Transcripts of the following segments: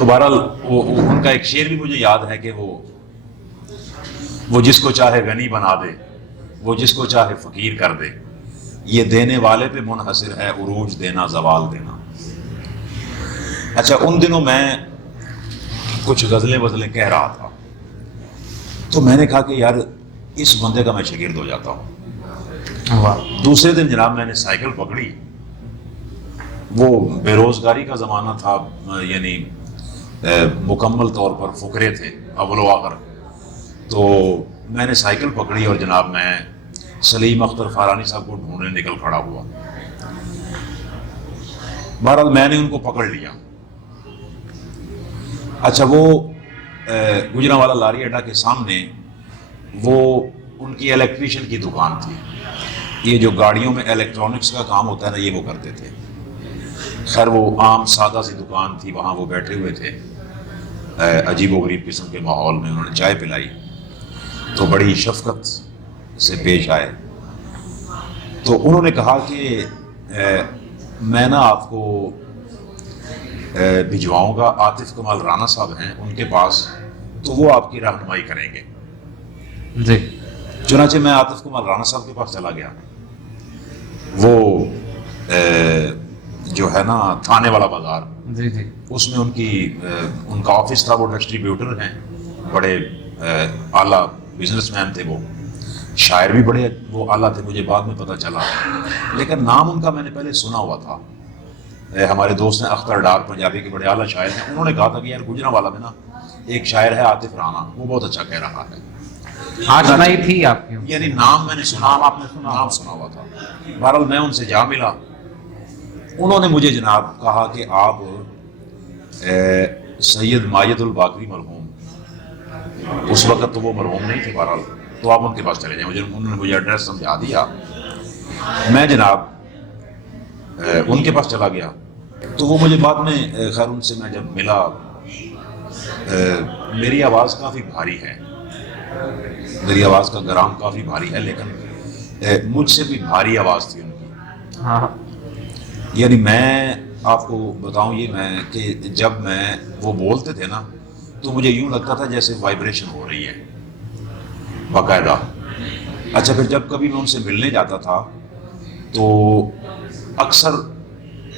تو بہرحال ان کا ایک شعر بھی مجھے یاد ہے کہ وہ جس کو چاہے غنی بنا دے، وہ جس کو چاہے فقیر کر دے، یہ دینے والے پہ منحصر ہے عروج دینا زوال دینا۔ اچھا، ان دنوں میں کچھ غزلیں کہہ رہا تھا، تو میں نے کہا کہ یار اس بندے کا میں شاگرد ہو جاتا ہوں۔ دوسرے دن جناب میں نے سائیکل پکڑی، وہ بے روزگاری کا زمانہ تھا، یعنی مکمل طور پر فقرے تھے اول و آخر، تو میں نے سائیکل پکڑی اور جناب میں سلیم اختر فارانی صاحب کو ڈھونڈنے نکل کھڑا ہوا۔ بہرحال میں نے ان کو پکڑ لیا۔ اچھا، وہ گجرانوالہ لاری اڈا کے سامنے وہ ان کی الیکٹریشین کی دکان تھی، یہ جو گاڑیوں میں الیکٹرانکس کا کام ہوتا ہے نا، یہ وہ کرتے تھے۔ خیر وہ عام سادہ سی دکان تھی، وہاں وہ بیٹھے ہوئے تھے، عجیب و غریب قسم کے ماحول میں۔ انہوں نے چائے پلائی تو بڑی شفقت سے پیش آئے، تو انہوں نے کہا کہ میں نا آپ کو بھجواؤں گا، عاطف کمال رانا صاحب ہیں ان کے پاس، تو وہ آپ کی رہنمائی کریں گے۔ جی۔ چنانچہ میں عاطف کمال رانا صاحب کے پاس چلا گیا۔ وہ جو ہے نا تھانے والا بازار، جی جی، اس میں ان کا آفس تھا، وہ ڈسٹریبیوٹر ہیں، بڑے اعلیٰ بزنس مین تھے، وہ شاعر بھی بڑے وہ اعلیٰ تھے، مجھے بعد میں پتہ چلا، لیکن نام ان کا میں نے پہلے سنا ہوا تھا۔ ہمارے دوست ہیں اختر ڈار، پنجابی کے بڑے اعلیٰ شاعر ہیں، انہوں نے کہا تھا کہ یار گجرانوالہ میں نا ایک شاعر ہے عاطف رانا، وہ بہت اچھا کہہ رہا ہے۔ آج نہیں تھی آپ کی؟ یعنی نام میں نے سنا، آپ نے سنا، نام سنا ہوا تھا۔ بہرحال میں ان سے جا ملا، انہوں نے مجھے جناب کہا کہ آپ سید ماجد الباقری مرحوم، اس وقت تو وہ مرحوم نہیں تھے، بہرحال تو آپ ان کے پاس چلے جائیں۔ انہوں نے مجھے ایڈریس سمجھا دیا، میں جناب ان کے پاس چلا گیا۔ تو وہ مجھے بعد میں خیر ان سے میں جب ملا، میری آواز کافی بھاری ہے، میری آواز کا گرام کافی بھاری ہے، لیکن مجھ سے بھی بھاری آواز تھی ان کی۔ ہاں، یعنی میں آپ کو بتاؤں یہ کہ جب وہ بولتے تھے نا تو مجھے یوں لگتا تھا جیسے وائبریشن ہو رہی ہے باقاعدہ۔ اچھا، پھر جب کبھی میں ان سے ملنے جاتا تھا تو اکثر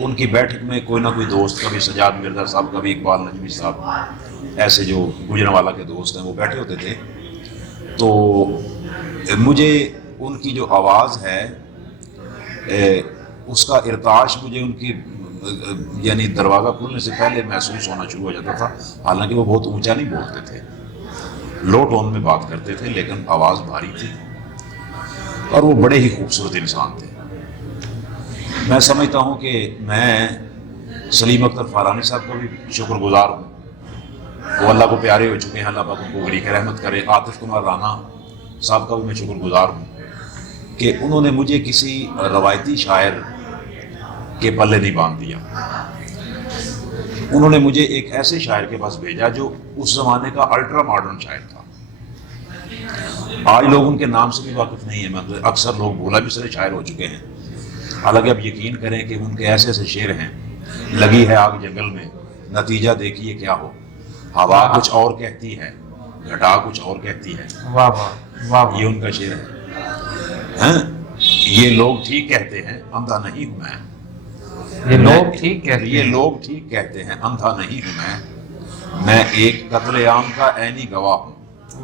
ان کی بیٹھک میں کوئی نہ کوئی دوست، کبھی سجاد مرزا صاحب، کبھی اقبال نجمی صاحب، ایسے جو گجرانوالہ کے دوست ہیں وہ بیٹھے ہوتے تھے۔ تو مجھے ان کی جو آواز ہے اس کا ارتعاش مجھے ان کی یعنی دروازہ کھلنے سے پہلے محسوس ہونا شروع ہو جاتا تھا، حالانکہ وہ بہت اونچا نہیں بولتے تھے، لو ٹون میں بات کرتے تھے، لیکن آواز بھاری تھی اور وہ بڑے ہی خوبصورت انسان تھے۔ میں سمجھتا ہوں کہ میں سلیم اختر فارانی صاحب کا بھی شکر گزار ہوں، وہ اللہ کو پیارے ہو چکے ہیں، اللہ پاک ان کو غریق رحمت کرے۔ عاطف کمال رانا صاحب کا بھی میں شکر گزار ہوں کہ انہوں نے مجھے کسی روایتی شاعر کے پلے نہیں باندھ دیا، انہوں نے مجھے ایک ایسے شاعر کے پاس بھیجا جو اس زمانے کا الٹرا ماڈرن شاعر تھا۔ آج لوگ ان کے نام سے بھی واقف نہیں ہیں، اکثر لوگ بھولا بھی سارے شاعر ہو چکے ہیں، حالانکہ اب یقین کریں کہ ان کے ایسے ایسے شعر ہیں، لگی ہے آگ جنگل میں، نتیجہ دیکھیے کیا ہو، ہوا کچھ اور کہتی ہے، گھٹا کچھ اور کہتی ہے۔ واہ واہ واہ، یہ ان کا شعر ہے۔ یہ لوگ ٹھیک کہتے ہیں، اندھا نہیں ہوں میں، یہ لوگ ٹھیک کہتے ہیں، یہ لوگ ٹھیک کہتے ہیں، اندھا نہیں ہوں میں ایک قتل عام کا عینی گواہ ہوں۔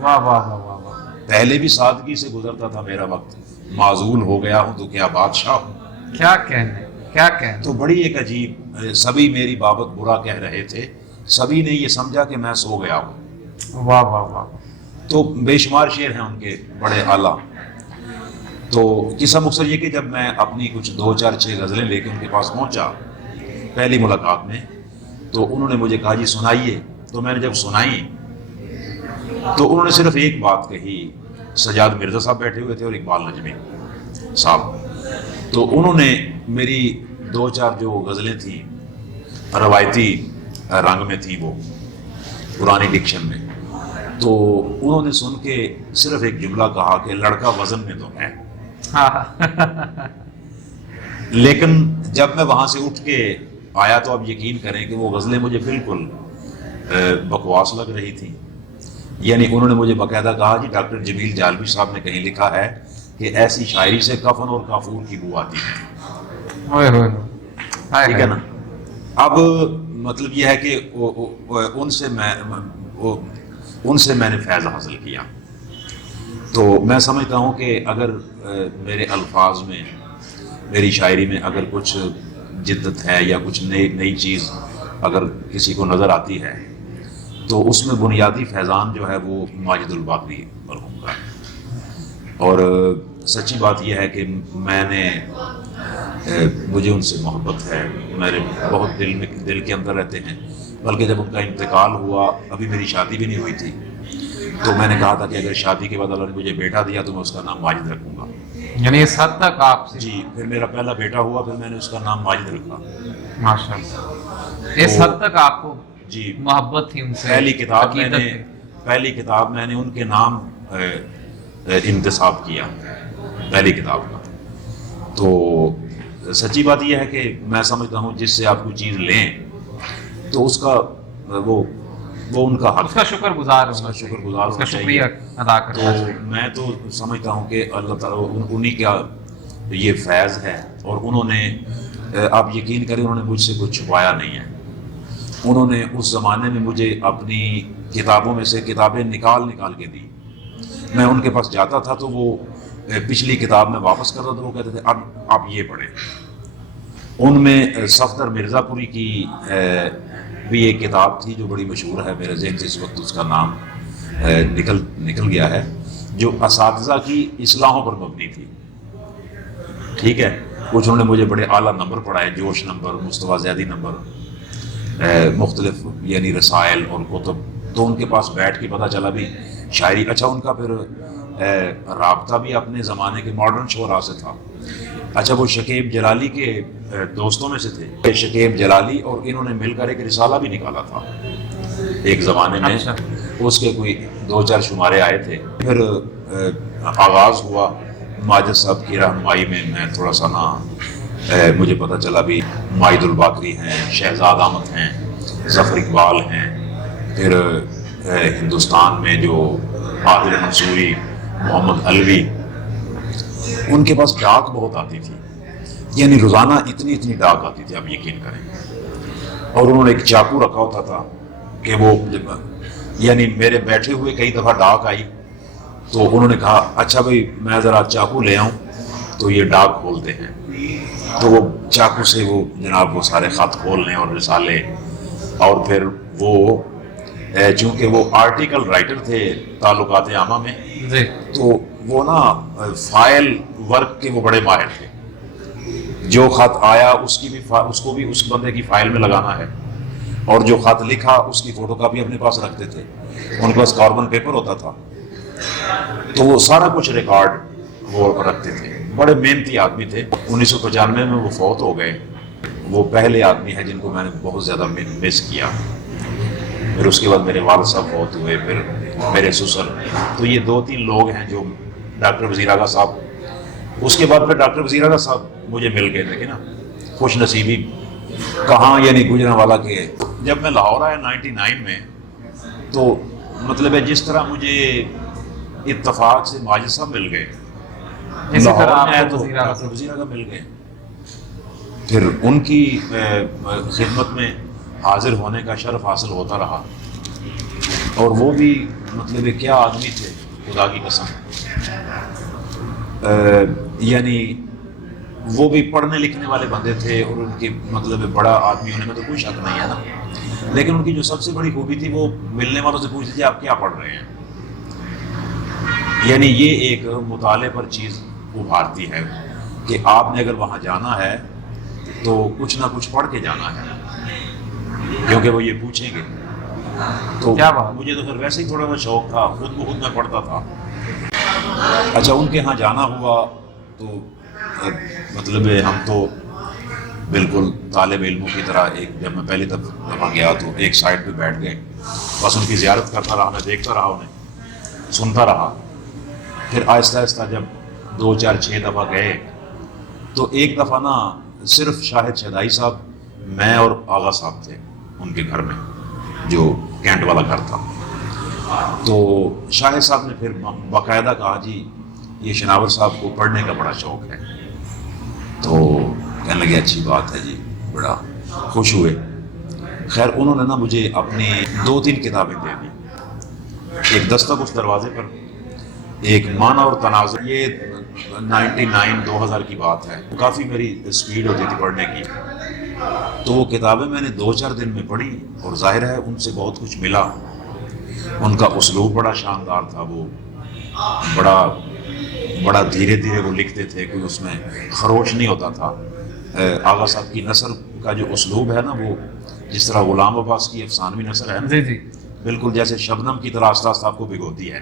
واہ واہ واہ واہ واہ، پہلے بھی سادگی سے گزرتا تھا میرا وقت، معزول ہو گیا ہوں تو کیا بادشاہ ہوں۔ کیا کہنے، کیا کہنے۔ تو بڑی ایک عجیب، سبھی میری بابت برا کہہ رہے تھے، سبھی نے یہ سمجھا کہ میں سو گیا ہوں۔ واہ واہ واہ، تو بے شمار شعر ہیں ان کے بڑے اعلیٰ۔ تو قصہ مختصر یہ کہ جب میں اپنی کچھ 2-4-6 غزلیں لے کے ان کے پاس پہنچا پہلی ملاقات میں، تو انہوں نے مجھے کہا جی سنائیے۔ تو میں نے جب سنائی تو انہوں نے صرف ایک بات کہی، سجاد مرزا صاحب بیٹھے ہوئے تھے اور اقبال نجمی صاحب، تو انہوں نے میری 2-4 جو غزلیں تھیں روایتی رنگ میں تھی، وہ پرانی ڈکشن میں، تو انہوں نے سن کے صرف ایک جملہ کہا کہ لڑکا وزن میں تو ہے۔ لیکن جب میں وہاں سے اٹھ کے آیا تو آپ یقین کریں کہ وہ غزلیں مجھے بالکل بکواس لگ رہی تھی. یعنی انہوں نے مجھے باقاعدہ کہا کہ ڈاکٹر جمیل جالبی صاحب نے کہیں لکھا ہے کہ ایسی شاعری سے کفن اور کافور کی بو آتی ہے. ٹھیک ہے نا. اب مطلب یہ ہے کہ ان سے میں نے فیض حاصل کیا. تو میں سمجھتا ہوں کہ اگر میرے الفاظ میں، میری شاعری میں اگر کچھ جدت ہے یا کچھ نئی چیز اگر کسی کو نظر آتی ہے تو اس میں بنیادی فیضان جو ہے وہ ماجد الباقری مرحوم کا ہے. اور سچی بات یہ ہے کہ مجھے ان سے محبت ہے، میرے بہت دل کے اندر رہتے ہیں. بلکہ جب ان کا انتقال ہوا، ابھی میری شادی بھی نہیں ہوئی تھی، تو میں نے کہا تھا کہ اگر شادی کے بعد اللہ نے مجھے بیٹا دیا تو میں اس کا نام ماجد رکھوں گا. یعنی اس حد تک آپ سے؟ جی. پھر میرا پہلا بیٹا ہوا، پھر میں نے اس کا نام ماجد رکھا. ماشاء اللہ. اس حد تک آپ کو جی محبت تھی ان سے؟ پہلی کتاب میں نے ان کے نام انتصاب کیا، پہلی کتاب کا. تو سچی بات یہ ہے کہ میں سمجھتا ہوں جس سے آپ کوئی چیز لیں تو اس کا وہ ان کا حق، اس کا شکر گزار اس کا شکریہ ادا کرنا چاہیے. میں تو سمجھتا ہوں کہ اللہ تعالیٰ انہی کا یہ فیض ہے. اور انہوں نے، آپ یقین کریں، انہوں نے مجھ سے کچھ چھپایا نہیں ہے. انہوں نے اس زمانے میں مجھے اپنی کتابوں میں سے کتابیں نکال کے دی. میں ان کے پاس جاتا تھا تو وہ پچھلی کتاب میں واپس کرتا تھا، وہ کہتے تھے اب آپ یہ پڑھیں. ان میں صفدر مرزا پوری کی بھی ایک کتاب تھی جو بڑی مشہور ہے، میرے ذہن سے اس وقت اس کا نام نکل گیا ہے، جو اساتذہ کی اصلاحوں پر مبنی تھی. ٹھیک ہے. کچھ انہوں نے مجھے بڑے اعلیٰ نمبر پڑھائے، جوش نمبر، مصطفیٰ زیدی نمبر، مختلف یعنی رسائل اور کتب. تو ان کے پاس بیٹھ کے پتہ چلا بھی شاعری. اچھا، ان کا پھر رابطہ بھی اپنے زمانے کے ماڈرن شعراء سے تھا. اچھا، وہ شکیب جلالی کے دوستوں میں سے تھے. شکیب جلالی اور انہوں نے مل کر ایک رسالہ بھی نکالا تھا ایک زمانے میں. اس کے کوئی 2-4 شمارے آئے تھے. پھر آغاز ہوا ماجد صاحب کی رہنمائی میں. میں تھوڑا سا مجھے پتہ چلا بھی ماجد الباقری ہیں، شہزاد احمد ہیں، ظفر اقبال ہیں. پھر ہندوستان میں جو عادل منصوری، محمد علوی، ان کے پاس ڈاک بہت آتی تھی. یعنی روزانہ اتنی ڈاک آتی تھی، آپ یقین کریں. اور انہوں نے ایک چاقو رکھا ہوتا تھا کہ وہ یعنی میرے بیٹھے ہوئے کئی دفعہ ڈاک آئی تو انہوں نے کہا اچھا بھائی میں ذرا چاقو لے آؤں، تو یہ ڈاک کھولتے ہیں. تو وہ چاقو سے وہ جناب وہ سارے خط کھولنے اور رسالے. اور پھر وہ چونکہ وہ آرٹیکل رائٹر تھے تعلقات عامہ میں، تو وہ فائل ورک کے وہ بڑے ماہر تھے. جو خط آیا اس کو بھی اس بندے کی فائل میں لگانا ہے، اور جو خط لکھا اس کی فوٹو کاپی اپنے پاس رکھتے تھے. ان کے پاس کاربن پیپر ہوتا تھا، تو وہ سارا کچھ ریکارڈ وہ رکھتے تھے. بڑے محنتی آدمی تھے. 1995 میں وہ فوت ہو گئے. وہ پہلے آدمی ہیں جن کو میں نے بہت زیادہ مس کیا. پھر اس کے بعد میرے والد صاحب فوت ہوئے، پھر میرے سسر. تو یہ 2-3 لوگ ہیں جو ڈاکٹر وزیر اعلیٰ صاحب. اس کے بعد پھر ڈاکٹر وزیر اعلیٰ صاحب مجھے مل گئے. دیکھیں نا خوش نصیبی کہاں، یعنی گجرانوالہ کے. جب میں لاہور آیا 99 میں، تو مطلب ہے جس طرح مجھے اتفاق سے ماجد صاحب مل گئے، لاہور میں آئے تو ڈاکٹر وزیر اعلیٰ مل گئے. پھر ان کی خدمت میں حاضر ہونے کا شرف حاصل ہوتا رہا. اور وہ بھی مطلب کیا آدمی تھے، خدا کی قسم. یعنی وہ بھی پڑھنے لکھنے والے بندے تھے، اور ان کی مطلب بڑا آدمی ہونے میں تو کوئی شک نہیں ہے نا. لیکن ان کی جو سب سے بڑی خوبی تھی، وہ ملنے والوں سے پوچھتے تھے آپ کیا پڑھ رہے ہیں. یعنی یہ ایک مطالعے پر چیز ابھارتی ہے کہ آپ نے اگر وہاں جانا ہے تو کچھ نہ کچھ پڑھ کے جانا ہے، کیونکہ وہ یہ پوچھیں گے. تو مجھے تو پھر ویسے ہی تھوڑا سا شوق تھا، خود بخود میں پڑھتا تھا. اچھا، ان کے ہاں جانا ہوا تو مطلب ہم تو بالکل طالب علموں کی طرح جب میں پہلی دفعہ گیا تو ایک سائڈ پہ بیٹھ گئے، بس ان کی زیارت کرتا رہا، میں دیکھتا رہا، انہیں سنتا رہا. پھر آہستہ آہستہ جب 2-4-6 دفعہ گئے تو ایک دفعہ صرف شاہد شہدائی صاحب، میں اور آغا صاحب تھے ان کے گھر میں. جو کینٹ والا گھر تھا. تو شاہد صاحب نے پھر باقاعدہ کہا جی یہ شناور صاحب کو پڑھنے کا بڑا شوق ہے. تو کہنے لگے اچھی بات ہے جی, بڑا خوش ہوئے. خیر انہوں نے نا مجھے اپنی 2-3 کتابیں دے دی. ایک دستک اس دروازے پر, ایک معنی اور تناظر, یہ 99-2000 کی بات ہے. کافی میری اسپیڈ ہوتی تھی پڑھنے کی. تو وہ کتابیں میں نے 2-4 دن میں پڑھی اور ظاہر ہے ان سے بہت کچھ ملا. ان کا اسلوب بڑا شاندار تھا, وہ بڑا دھیرے دھیرے وہ لکھتے تھے, کوئی اس میں خروش نہیں ہوتا تھا. آغا صاحب کی نثر کا جو اسلوب ہے نا, وہ جس طرح غلام عباس کی افسانوی نثر ہے جی جی, بالکل جیسے شبنم کی طرح آستہ آستہ آپ کو بھگوتی ہے,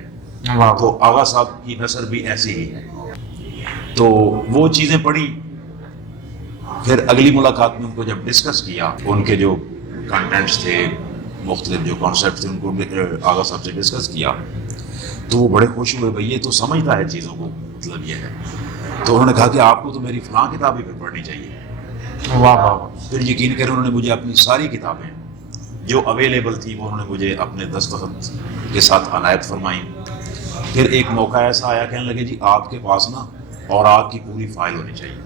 واہ, تو آغا صاحب کی نثر بھی ایسی ہی ہے. تو وہ چیزیں پڑھی. پھر اگلی ملاقات میں ان کو جب ڈسکس کیا, ان کے جو کنٹینٹس تھے, مختلف جو کانسیپٹ تھے, ان کو آغا صاحب سے ڈسکس کیا. تو وہ بڑے خوش ہوئے, بھئی یہ تو سمجھتا ہے چیزوں کو, مطلب یہ ہے. تو انہوں نے کہا کہ آپ کو تو میری فلاں کتاب ہی پھر پڑھنی چاہیے. واہ واہ. پھر یقین کریں انہوں نے مجھے اپنی ساری کتابیں جو اویلیبل تھی وہ انہوں نے مجھے اپنے دستخط کے ساتھ عنایت فرمائیں. پھر ایک موقع ایسا آیا, کہنے لگے جی آپ کے پاس نا اور آپ کی پوری فائل ہونی چاہیے.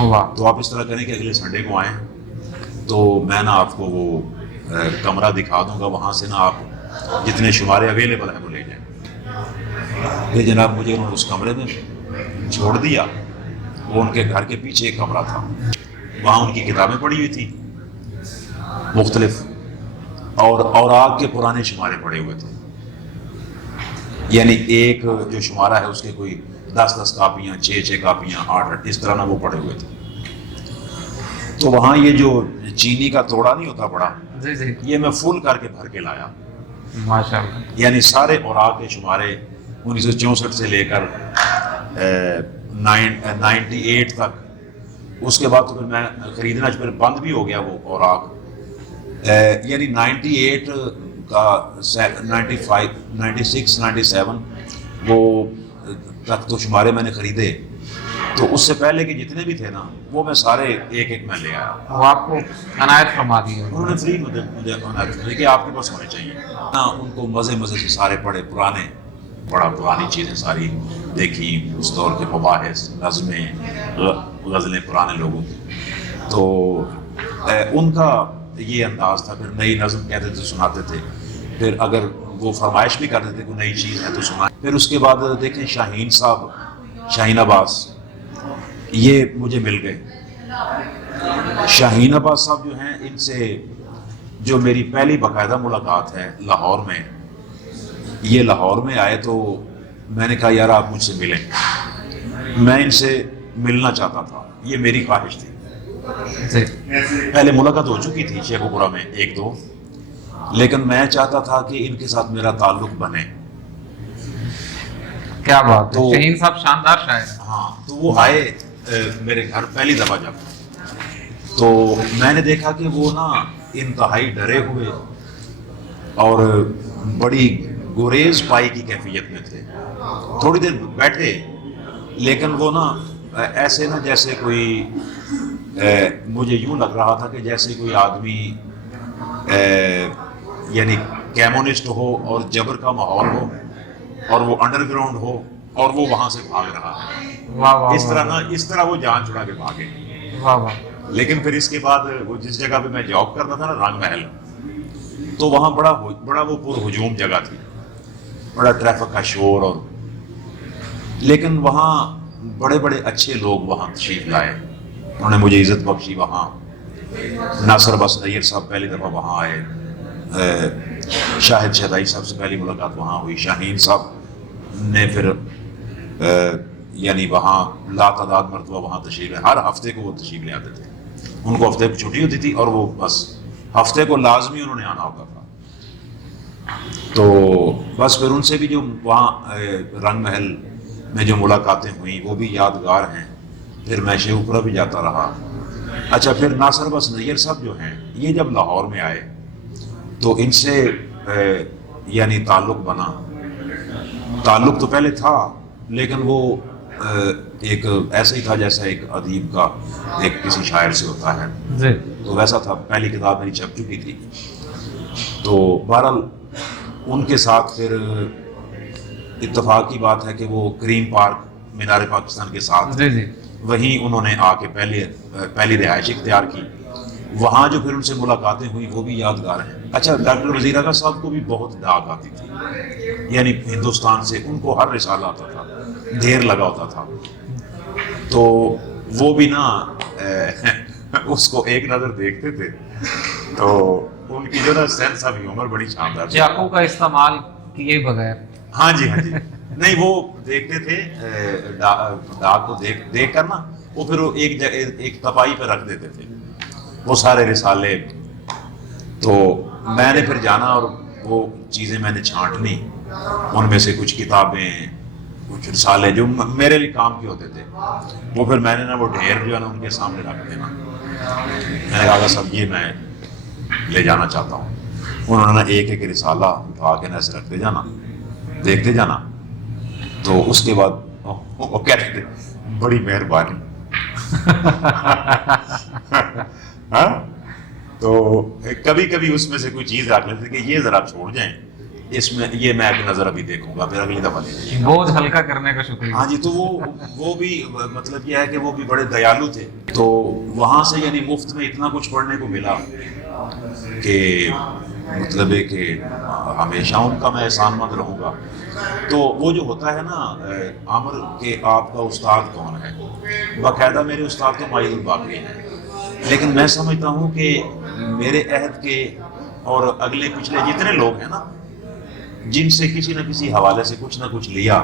واہ. تو آپ اس طرح کریں کہ اگلے سنڈے کو آئیں تو میں نا آپ کو وہ کمرہ دکھا دوں گا, وہاں سے نا آپ جتنے شمارے اویلیبل ہیں وہ لے جائیں. پھر جناب مجھے انہوں نے اس کمرے میں چھوڑ دیا. وہ ان کے گھر کے پیچھے ایک کمرہ تھا, وہاں ان کی کتابیں پڑھی ہوئی تھیں مختلف, اور آگ کے پرانے شمارے پڑے ہوئے تھے. یعنی ایک جو شمارہ ہے اس کے کوئی 10 کاپیاں, 6 کاپیاں, 8 اس طرح نہ وہ پڑے ہوئے تھے. تو وہاں یہ جو چینی کا توڑا نہیں ہوتا بڑا, جی جی, یہ میں فل کر کے بھر کے لایا. ماشاء اللہ. یعنی سارے اوراق کے شمارے 1964 سے لے کر 98 تک. اس کے بعد تو پھر میں خریدنا پھر بند بھی ہو گیا وہ اوراق. یعنی 98 کا 95 96 97 وہ تک تو شمارے میں نے خریدے. تو اس سے پہلے کے جتنے بھی تھے نا وہ میں سارے ایک ایک میں لے آیا. وہ آپ کو عنایت فرما دی ہے. انہوں نے فری مجھے عنایت فرمائی کہ آپ کے پاس ہونے چاہیے. ان کو مزے سے سارے پڑھے, بڑا پرانی چیزیں ساری دیکھی, اس دور کے مباحث, نظمیں, غزلیں پرانے لوگوں کی. تو ان کا یہ انداز تھا. پھر نئی نظم کہتے تھے, سناتے تھے. پھر اگر وہ فرمائش بھی کرتے تھے کوئی نئی چیز ہے تو سنائیں. پھر اس کے بعد دیکھیں شاہین صاحب, شاہین عباس, یہ مجھے مل گئے. شاہین عباس صاحب جو ہیں, ان سے جو میری پہلی باقاعدہ ملاقات ہے لاہور میں, یہ لاہور میں آئے تو میں نے کہا یار آپ مجھ سے ملیں, میں ان سے ملنا چاہتا تھا, یہ میری خواہش تھی. پہلے ملاقات ہو چکی تھی شیخو پورہ میں 1-2, لیکن میں چاہتا تھا کہ ان کے ساتھ میرا تعلق بنے. کیا بات ہے, تو شاہین صاحب شاندار شاعر. ہاں, تو وہ آئے میرے گھر پہلی دفعہ جب, تو میں نے دیکھا کہ وہ نا انتہائی ڈرے ہوئے اور بڑی گریز پائی کی کیفیت میں تھے. تھوڑی دیر بیٹھے, لیکن وہ نا ایسے نا جیسے کوئی, مجھے یوں لگ رہا تھا کہ جیسے کوئی آدمی یعنی کیمونسٹ ہو اور جبر کا ماحول ہو اور وہ انڈر گراؤنڈ ہو اور وہ وہاں سے بھاگ رہا ہے. اس طرح وہ جان چھڑا کے بھاگے. لیکن پھر اس کے بعد وہ جس جگہ پہ میں جاب کرتا تھا نا, رنگ محل, تو وہاں بڑا وہ پر ہجوم جگہ تھی, بڑا ٹریفک کا شور, اور لیکن وہاں بڑے اچھے لوگ وہاں تشریف لائے, انہوں نے مجھے عزت بخشی. وہاں ناصر عباس نیر صاحب پہلی دفعہ وہاں آئے, شاہد شہدائی صاحب سے پہلی ملاقات وہاں ہوئی. شاہین صاحب نے پھر یعنی وہاں لا تعداد مرتبہ وہاں تشریف لے, ہر ہفتے کو وہ تشریف لے آتے تھے. ان کو ہفتے کی چھٹی ہوتی تھی اور وہ بس ہفتے کو لازمی انہوں نے آنا ہوتا تھا. تو بس پھر ان سے بھی جو وہاں رنگ محل میں جو ملاقاتیں ہوئیں وہ بھی یادگار ہیں. پھر میں شیخو پورہ بھی جاتا رہا. اچھا, پھر ناصر عباس نیر صاحب جو ہیں, یہ جب لاہور میں آئے تو ان سے یعنی تعلق بنا. تعلق تو پہلے تھا, لیکن وہ ایک ایسا ہی تھا جیسا ایک ادیب کا ایک کسی شاعر سے ہوتا ہے, تو ویسا تھا. پہلی کتاب میری چھپ چکی تھی, تو بہرحال ان کے ساتھ پھر اتفاق کی بات ہے کہ وہ کریم پارک مینار پاکستان کے ساتھ جی جی وہیں انہوں نے آ کے پہلی رہائش اختیار کی. وہاں جو پھر ان سے ملاقاتیں ہوئی وہ بھی یادگار ہیں. اچھا, ڈاکٹر وزیر اعلیٰ صاحب کو بھی بہت ڈاک آتی تھی, یعنی ہندوستان سے ان کو ہر رسالہ آتا تھا, ڈھیر لگا ہوتا تھا. تو وہ بھی نا اس کو ایک نظر دیکھتے تھے تو ان کی جو نا سینس آف ہیومر بڑی شاندار تھی. چاقو کا استعمال کیے بغیر. ہاں جی ہاں جی, نہیں وہ دیکھتے تھے ڈاک کو دیکھ کر نا, وہ پھر وہ ایک تپائی پہ رکھ دیتے تھے وہ سارے رسالے. تو میں نے پھر جانا اور وہ چیزیں میں نے چھانٹ لی, ان میں سے کچھ کتابیں کچھ رسالے جو میرے لیے کام کے ہوتے تھے وہ پھر میں نے نا وہ ڈھیر جو ہے نا ان کے سامنے رکھ دینا. میں نے کہا سب یہ میں لے جانا چاہتا ہوں. انہوں نے ایک ایک رسالہ اٹھا کے نا ایسے رکھتے جانا, دیکھتے جانا. تو اس کے بعد وہ کہتے تھے بڑی مہربانی. تو کبھی کبھی اس میں سے کوئی چیز رکھ لیتے کہ یہ ذرا چھوڑ جائیں, اس میں یہ میں ایک نظر ابھی دیکھوں گا, پھر اگلی دفعہ لے جائیں. بوجھ ہلکا کرنے کا شکریہ. ہاں جی, تو وہ بھی مطلب یہ ہے کہ وہ بھی بڑے دیالو تھے. تو وہاں سے یعنی مفت میں اتنا کچھ پڑھنے کو ملا کہ مطلب ہے کہ ہمیشہ ان کا میں احسان مند رہوں گا. تو وہ جو ہوتا ہے نا عامر کہ آپ کا استاد کون ہے, باقاعدہ میرے استاد تو ماجد الباقری ہیں, لیکن میں سمجھتا ہوں کہ میرے عہد کے اور اگلے پچھلے جتنے لوگ ہیں نا جن سے کسی نہ کسی حوالے سے کچھ نہ کچھ لیا,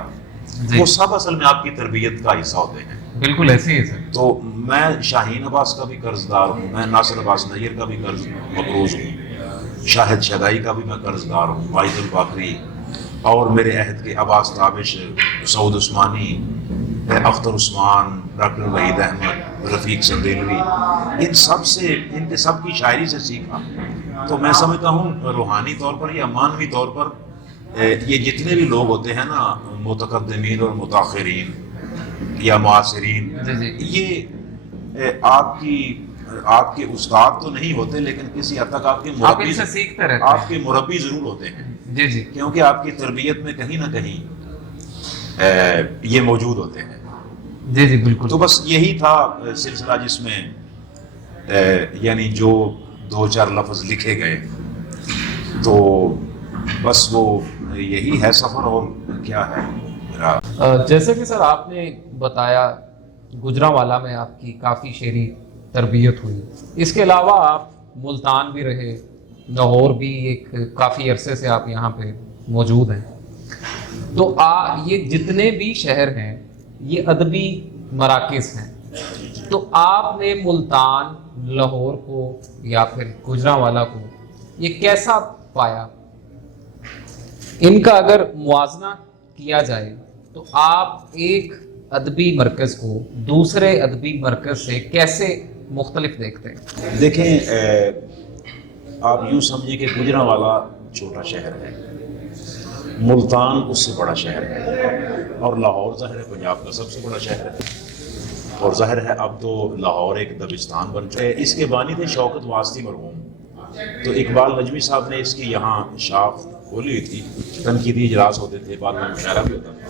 وہ سب اصل میں آپ کی تربیت کا حصہ ہوتے ہیں. بالکل ایسے ہی سر. تو میں شاہین عباس کا بھی قرض دار ہوں, میں ناصر عباس نیر کا بھی قرض مقروض ہوں, شاہد شدائی کا بھی میں قرض دار ہوں, ماجد الباقری اور میرے عہد کے عباس تابش, سعود عثمانی, اختر عثمان, ڈاکٹر وحید احمد, رفیق سندیلوی, ان سب سے ان کے سب کی شاعری سے سیکھا. تو میں سمجھتا ہوں روحانی طور پر یا معنوی طور پر یہ جتنے بھی لوگ ہوتے ہیں نا متقدمین اور متاخرین یا معاصرین, یہ آپ کے استاد تو نہیں ہوتے, لیکن کسی حد تک آپ کے مربی سے سیکھتے رہتے, آپ کے مربی ضرور ہوتے ہیں. جی جی, کیونکہ آپ کی تربیت میں کہیں نہ کہیں یہ موجود ہوتے ہیں. جی جی بالکل. تو بس یہی تھا سلسلہ جس میں یعنی جو 2-4 لفظ لکھے گئے, تو بس وہ یہی ہے سفر, اور کیا ہے میرا. جیسے کہ سر آپ نے بتایا گجرانوالہ میں آپ کی کافی شعری تربیت ہوئی, اس کے علاوہ آپ ملتان بھی رہے, لاہور بھی ایک کافی عرصے سے آپ یہاں پہ موجود ہیں. تو یہ جتنے بھی شہر ہیں یہ ادبی مراکز ہیں, تو آپ نے ملتان, لاہور کو یا پھر گجرانوالہ کو یہ کیسا پایا؟ ان کا اگر موازنہ کیا جائے تو آپ ایک ادبی مرکز کو دوسرے ادبی مرکز سے کیسے مختلف دیکھتے ہیں؟ دیکھیں, آپ یوں سمجھیں کہ گجرانوالہ چھوٹا شہر ہے, ملتان اس سے بڑا شہر ہے, اور لاہور ظاہر ہے پنجاب کا سب سے بڑا شہر ہے, اور ظاہر ہے اب تو لاہور ایک دبستان بن چکا ہے. اس کے بانی تھے شوکت واسطی مرحوم, تو اقبال نجمی صاحب نے اس کی یہاں شاخ کھولی ہوئی تھی, تنقیدی اجلاس ہوتے تھے, بعد میں مشاعرہ بھی ہوتا تھا.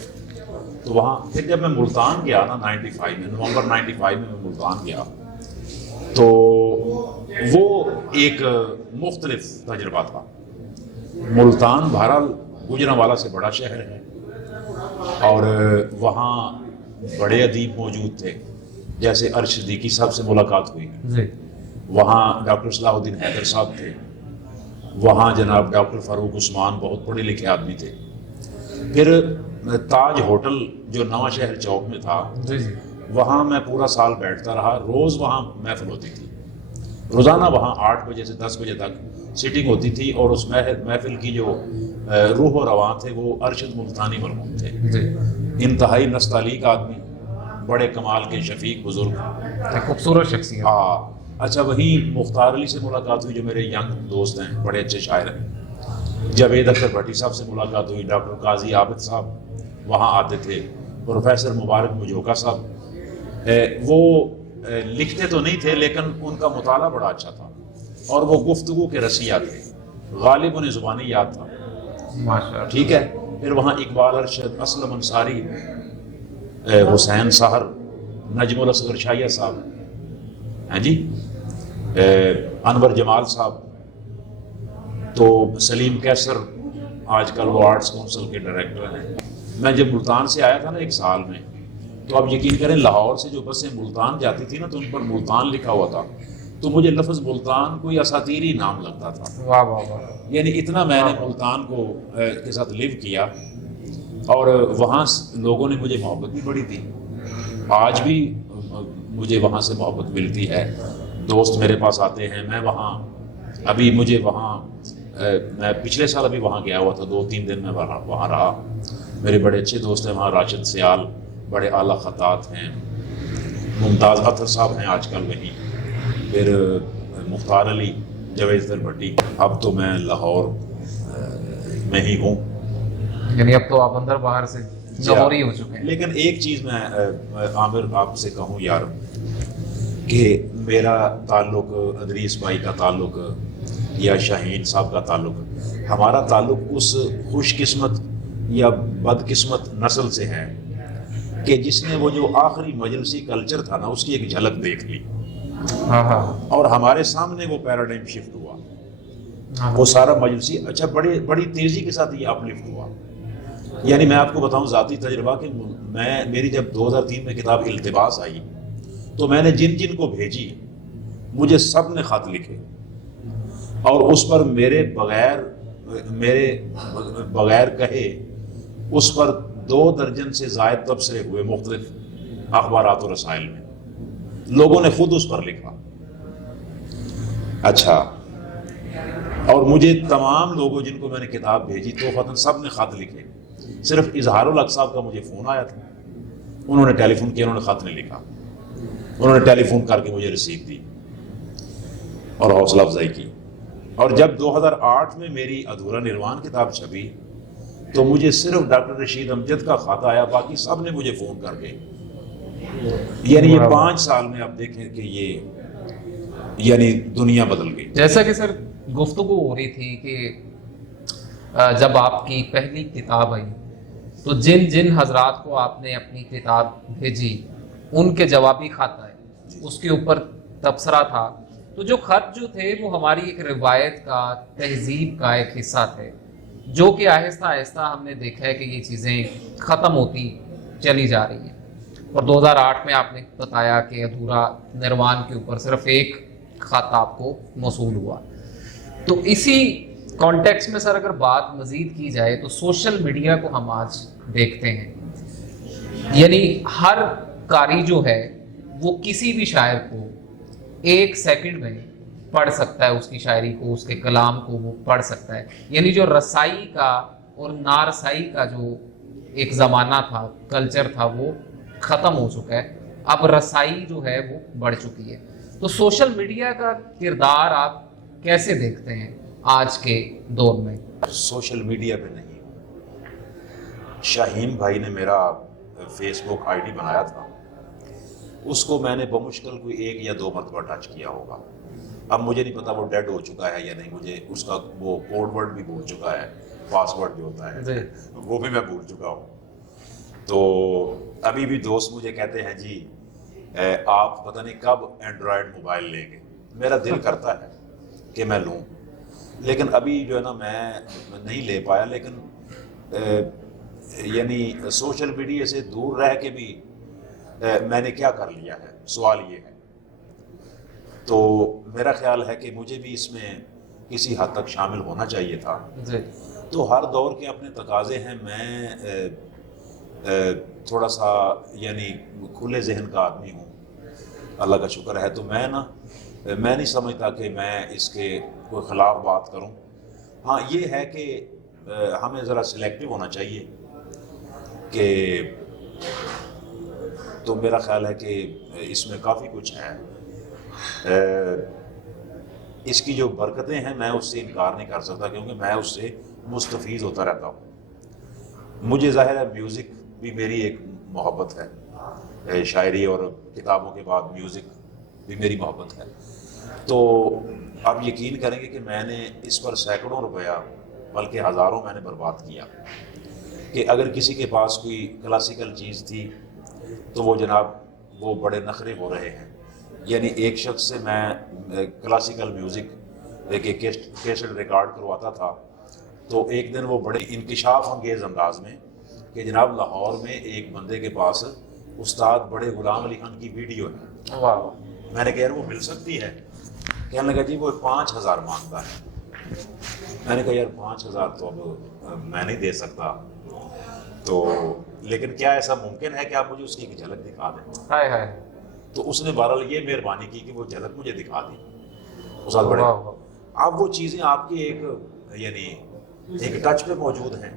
تو وہاں پھر جب میں ملتان گیا نا 95 میں, نومبر 95 میں ملتان گیا, تو وہ ایک مختلف تجربہ تھا. ملتان بہرحال گجرانوالہ سے بڑا شہر ہے, اور وہاں بڑے ادیب موجود تھے, جیسے ارشد صدیقی صاحب سے ملاقات ہوئی, وہاں ڈاکٹر صلاح الدین حیدر صاحب تھے, وہاں جناب ڈاکٹر فاروق عثمان بہت پڑھے لکھے آدمی تھے. پھر تاج ہوٹل جو نواں شہر چوک میں تھا, وہاں میں پورا سال بیٹھتا رہا, روز وہاں محفل ہوتی تھی, روزانہ وہاں 8 بجے سے 10 بجے تک سیٹنگ ہوتی تھی, اور اس محفل کی جو روح و رواں تھے وہ ارشد ملتانی مرحوم تھے, انتہائی نستعلیق آدمی, بڑے کمال کے شفیق بزرگ, خوبصورت شخصیت. ہاں. اچھا, وہیں مختار علی سے ملاقات ہوئی جو میرے ینگ دوست ہیں, بڑے اچھے شاعر ہیں. جاوید اختر بھٹی صاحب سے ملاقات ہوئی, ڈاکٹر قاضی عابد صاحب وہاں آتے تھے, پروفیسر مبارک مجوکا صاحب, وہ لکھتے تو نہیں تھے لیکن ان کا مطالعہ بڑا اچھا تھا, اور وہ گفتگو کے رسیا تھے, غالب انہیں زبانی یاد تھا، ماشاءاللہ. ٹھیک ہے. پھر وہاں اقبال ارشد، اسلم انصاری، حسین سحر، نجم الاصغر شاہیہ صاحب، ہاں جی، انور جمال صاحب، تو سلیم کیسر آج کل وہ آرٹس کونسل کے ڈائریکٹر ہیں. میں جب ملتان سے آیا تھا نا ایک سال میں، تو آپ یقین کریں لاہور سے جو بسیں ملتان جاتی تھی نا تو ان پر ملتان لکھا ہوا تھا، تو مجھے لفظ ملتان کوئی اساطیری نام لگتا تھا. واہ واہ واہ. یعنی اتنا میں نے ملتان کو کے ساتھ لیو کیا، اور وہاں لوگوں نے مجھے محبت بھی بڑی دی. آج بھی مجھے وہاں سے محبت ملتی ہے، دوست میرے پاس آتے ہیں. میں وہاں ابھی مجھے وہاں میں پچھلے سال ابھی وہاں گیا ہوا تھا، 2-3 دن میں وہاں رہا. میرے بڑے اچھے دوست ہیں وہاں، راشد سیال بڑے اعلیٰ خطاط ہیں، ممتاز اطہر صاحب ہیں آج کل وہیں، پھر مختار علی، جاوید بھٹی. اب تو میں لاہور میں ہی ہوں. یعنی اب تو آپ اندر باہر سے لاہوری ہو چکے ہیں. لیکن ایک چیز میں عامر آپ سے کہوں یار، کہ میرا تعلق ادریس بھائی کا تعلق یا شاہین صاحب کا تعلق، ہمارا تعلق اس خوش قسمت یا بد قسمت نسل سے ہے کہ جس نے وہ جو آخری مجلسی کلچر تھا نا اس کی ایک جھلک دیکھ لی، ہاں ہاں. اور ہمارے سامنے وہ پیراڈائم شفٹ ہوا. وہ سارا مجلسی اچھا بڑی تیزی کے ساتھ یہ اپ لفٹ ہوا. یعنی میں آپ کو بتاؤں ذاتی تجربہ کہ میری جب 2003 میں کتاب التباس آئی تو میں نے جن جن کو بھیجی مجھے سب نے خط لکھے، اور اس پر میرے بغیر کہے اس پر 2 درجن سے زائد تبصرے ہوئے مختلف اخبارات و رسائل میں. لوگوں نے خود اس پر لکھا. اچھا، اور مجھے تمام لوگوں جن کو میں نے کتاب بھیجی توفتاً سب نے خط لکھے. صرف اظہار الحق صاحب کا مجھے فون آیا تھا، انہوں نے ٹیلی فون کیا، انہوں نے خط نہیں لکھا، انہوں نے ٹیلی فون کر کے مجھے رسید دی اور حوصلہ افزائی کی. اور جب 2008 میں میری ادھورا نروان کتاب چھپی تو مجھے صرف ڈاکٹر رشید امجد کا خط آیا، باقی سب نے مجھے فون کر کے. یعنی یہ 5 سال میں آپ دیکھیں کہ یہ یعنی دنیا بدل گئی. جیسا کہ سر گفتگو ہو رہی تھی کہ جب آپ کی پہلی کتاب آئی تو جن جن حضرات کو آپ نے اپنی کتاب بھیجی ان کے جوابی خط آئے، اس کے اوپر تبصرہ تھا. تو جو خط جو تھے وہ ہماری ایک روایت کا، تہذیب کا ایک حصہ تھے، جو کہ آہستہ آہستہ ہم نے دیکھا ہے کہ یہ چیزیں ختم ہوتی چلی جا رہی ہیں. اور 2008 میں آپ نے بتایا کہ ادھورا نروان کے اوپر صرف ایک خط آپ کو موصول ہوا. تو اسی کانٹیکس میں سر اگر بات مزید کی جائے تو سوشل میڈیا کو ہم آج دیکھتے ہیں، یعنی ہر قاری جو ہے وہ کسی بھی شاعر کو 1 سیکنڈ میں پڑھ سکتا ہے، اس کی شاعری کو، اس کے کلام کو وہ پڑھ سکتا ہے. یعنی جو رسائی کا اور نارسائی کا جو ایک زمانہ تھا، کلچر تھا، وہ ختم ہو چکا ہے. اب رسائی جو ہے وہ بڑھ چکی ہے. تو سوشل میڈیا کا کردار آپ کیسے دیکھتے ہیں آج کے دور میں؟ سوشل میڈیا پہ نہیں، شاہین بھائی نے میرا فیس بک آئی ڈی بنایا تھا، اس کو میں نے بمشکل کوئی 1 یا 2 مرتبہ ٹچ کیا ہوگا. اب مجھے نہیں پتا وہ ڈیڈ ہو چکا ہے یا نہیں، مجھے اس کا وہ کوڈ ورڈ بھی بھول چکا ہے، پاس ورڈ جو ہوتا ہے وہ بھی میں بھول چکا ہوں. تو ابھی بھی دوست مجھے کہتے ہیں جی آپ پتہ نہیں کب اینڈرائڈ موبائل لیں گے. میرا دل کرتا ہے کہ میں لوں، لیکن ابھی جو ہے نا میں نہیں لے پایا. لیکن یعنی سوشل میڈیا سے دور رہ کے بھی میں نے کیا کر لیا ہے، سوال یہ ہے. تو میرا خیال ہے کہ مجھے بھی اس میں کسی حد تک شامل ہونا چاہیے تھا. تو ہر دور کے اپنے تقاضے ہیں. میں تھوڑا سا یعنی کھلے ذہن کا آدمی ہوں، اللہ کا شکر ہے. تو میں نہیں سمجھتا کہ میں اس کے کوئی خلاف بات کروں. ہاں یہ ہے کہ ہمیں ذرا سلیکٹیو ہونا چاہیے کہ تو میرا خیال ہے کہ اس میں کافی کچھ ہے. اس کی جو برکتیں ہیں میں اس سے انکار نہیں کر سکتا، کیونکہ میں اس سے مستفید ہوتا رہتا ہوں. مجھے ظاہر ہے میوزک بھی میری ایک محبت ہے، شاعری اور کتابوں کے بعد میوزک بھی میری محبت ہے. تو آپ یقین کریں گے کہ میں نے اس پر سینکڑوں روپیہ بلکہ ہزاروں میں نے برباد کیا کہ اگر کسی کے پاس کوئی کلاسیکل چیز تھی تو وہ جناب وہ بڑے نخرے ہو رہے ہیں. یعنی ایک شخص سے میں کلاسیکل میوزک ایک کیسٹ ریکارڈ کرواتا تھا تو ایک دن وہ بڑے انکشاف انگیز انداز میں کہ جناب لاہور میں ایک بندے کے پاس استاد بڑے غلام علی خان کی ویڈیو ہے. واہ. میں نے کہا یار وہ مل سکتی ہے؟ کہنے لگا جی وہ 5,000 مانگتا ہے. میں نے کہا یار 5,000 تو اب میں نہیں دے سکتا تو لیکن کیا ایسا ممکن ہے کہ آپ مجھے اس کی ایک جھلک دکھا دیں؟ ہائے ہائے. تو اس نے بہرحال یہ مہربانی کی کہ وہ جھلک مجھے دکھا دی. استاد بڑے اب وہ چیزیں آپ کی ایک ٹچ پہ موجود ہیں.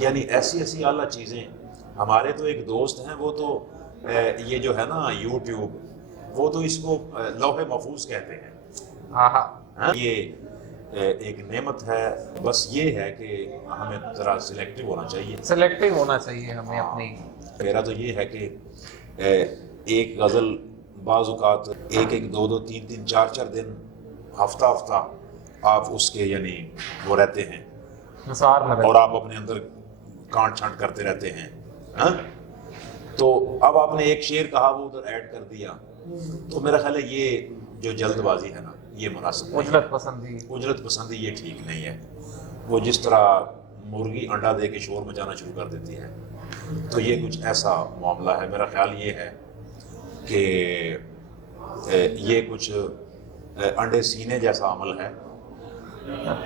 یعنی ایسی اعلیٰ چیزیں. ہمارے تو ایک دوست ہیں وہ تو یہ جو ہے نا یوٹیوب وہ تو اس کو لوح محفوظ کہتے ہیں. یہ ایک نعمت ہے. بس یہ ہے کہ ہمیں ذرا سلیکٹیو ہونا چاہیے. سلیکٹیو ہونا چاہیے ہمیں اپنی. میرا تو یہ ہے کہ ایک غزل بعض اوقات ایک دو تین چار دن ہفتہ آپ اس کے یعنی وہ رہتے ہیں اور آپ اپنے اندر کانٹ چھانٹ کرتے رہتے ہیں. تو اب آپ نے ایک شعر کہا وہ ادھر ایڈ کر دیا تو میرا خیال ہے یہ جو جلد بازی ہے نا یہ مناسب نہیں. اجرت پسندی یہ ٹھیک نہیں ہے. وہ جس طرح مرغی انڈا دے کے شور مچانا شروع کر دیتی ہے تو یہ کچھ ایسا معاملہ ہے. میرا خیال یہ ہے کہ یہ کچھ انڈے سینے جیسا عمل ہے.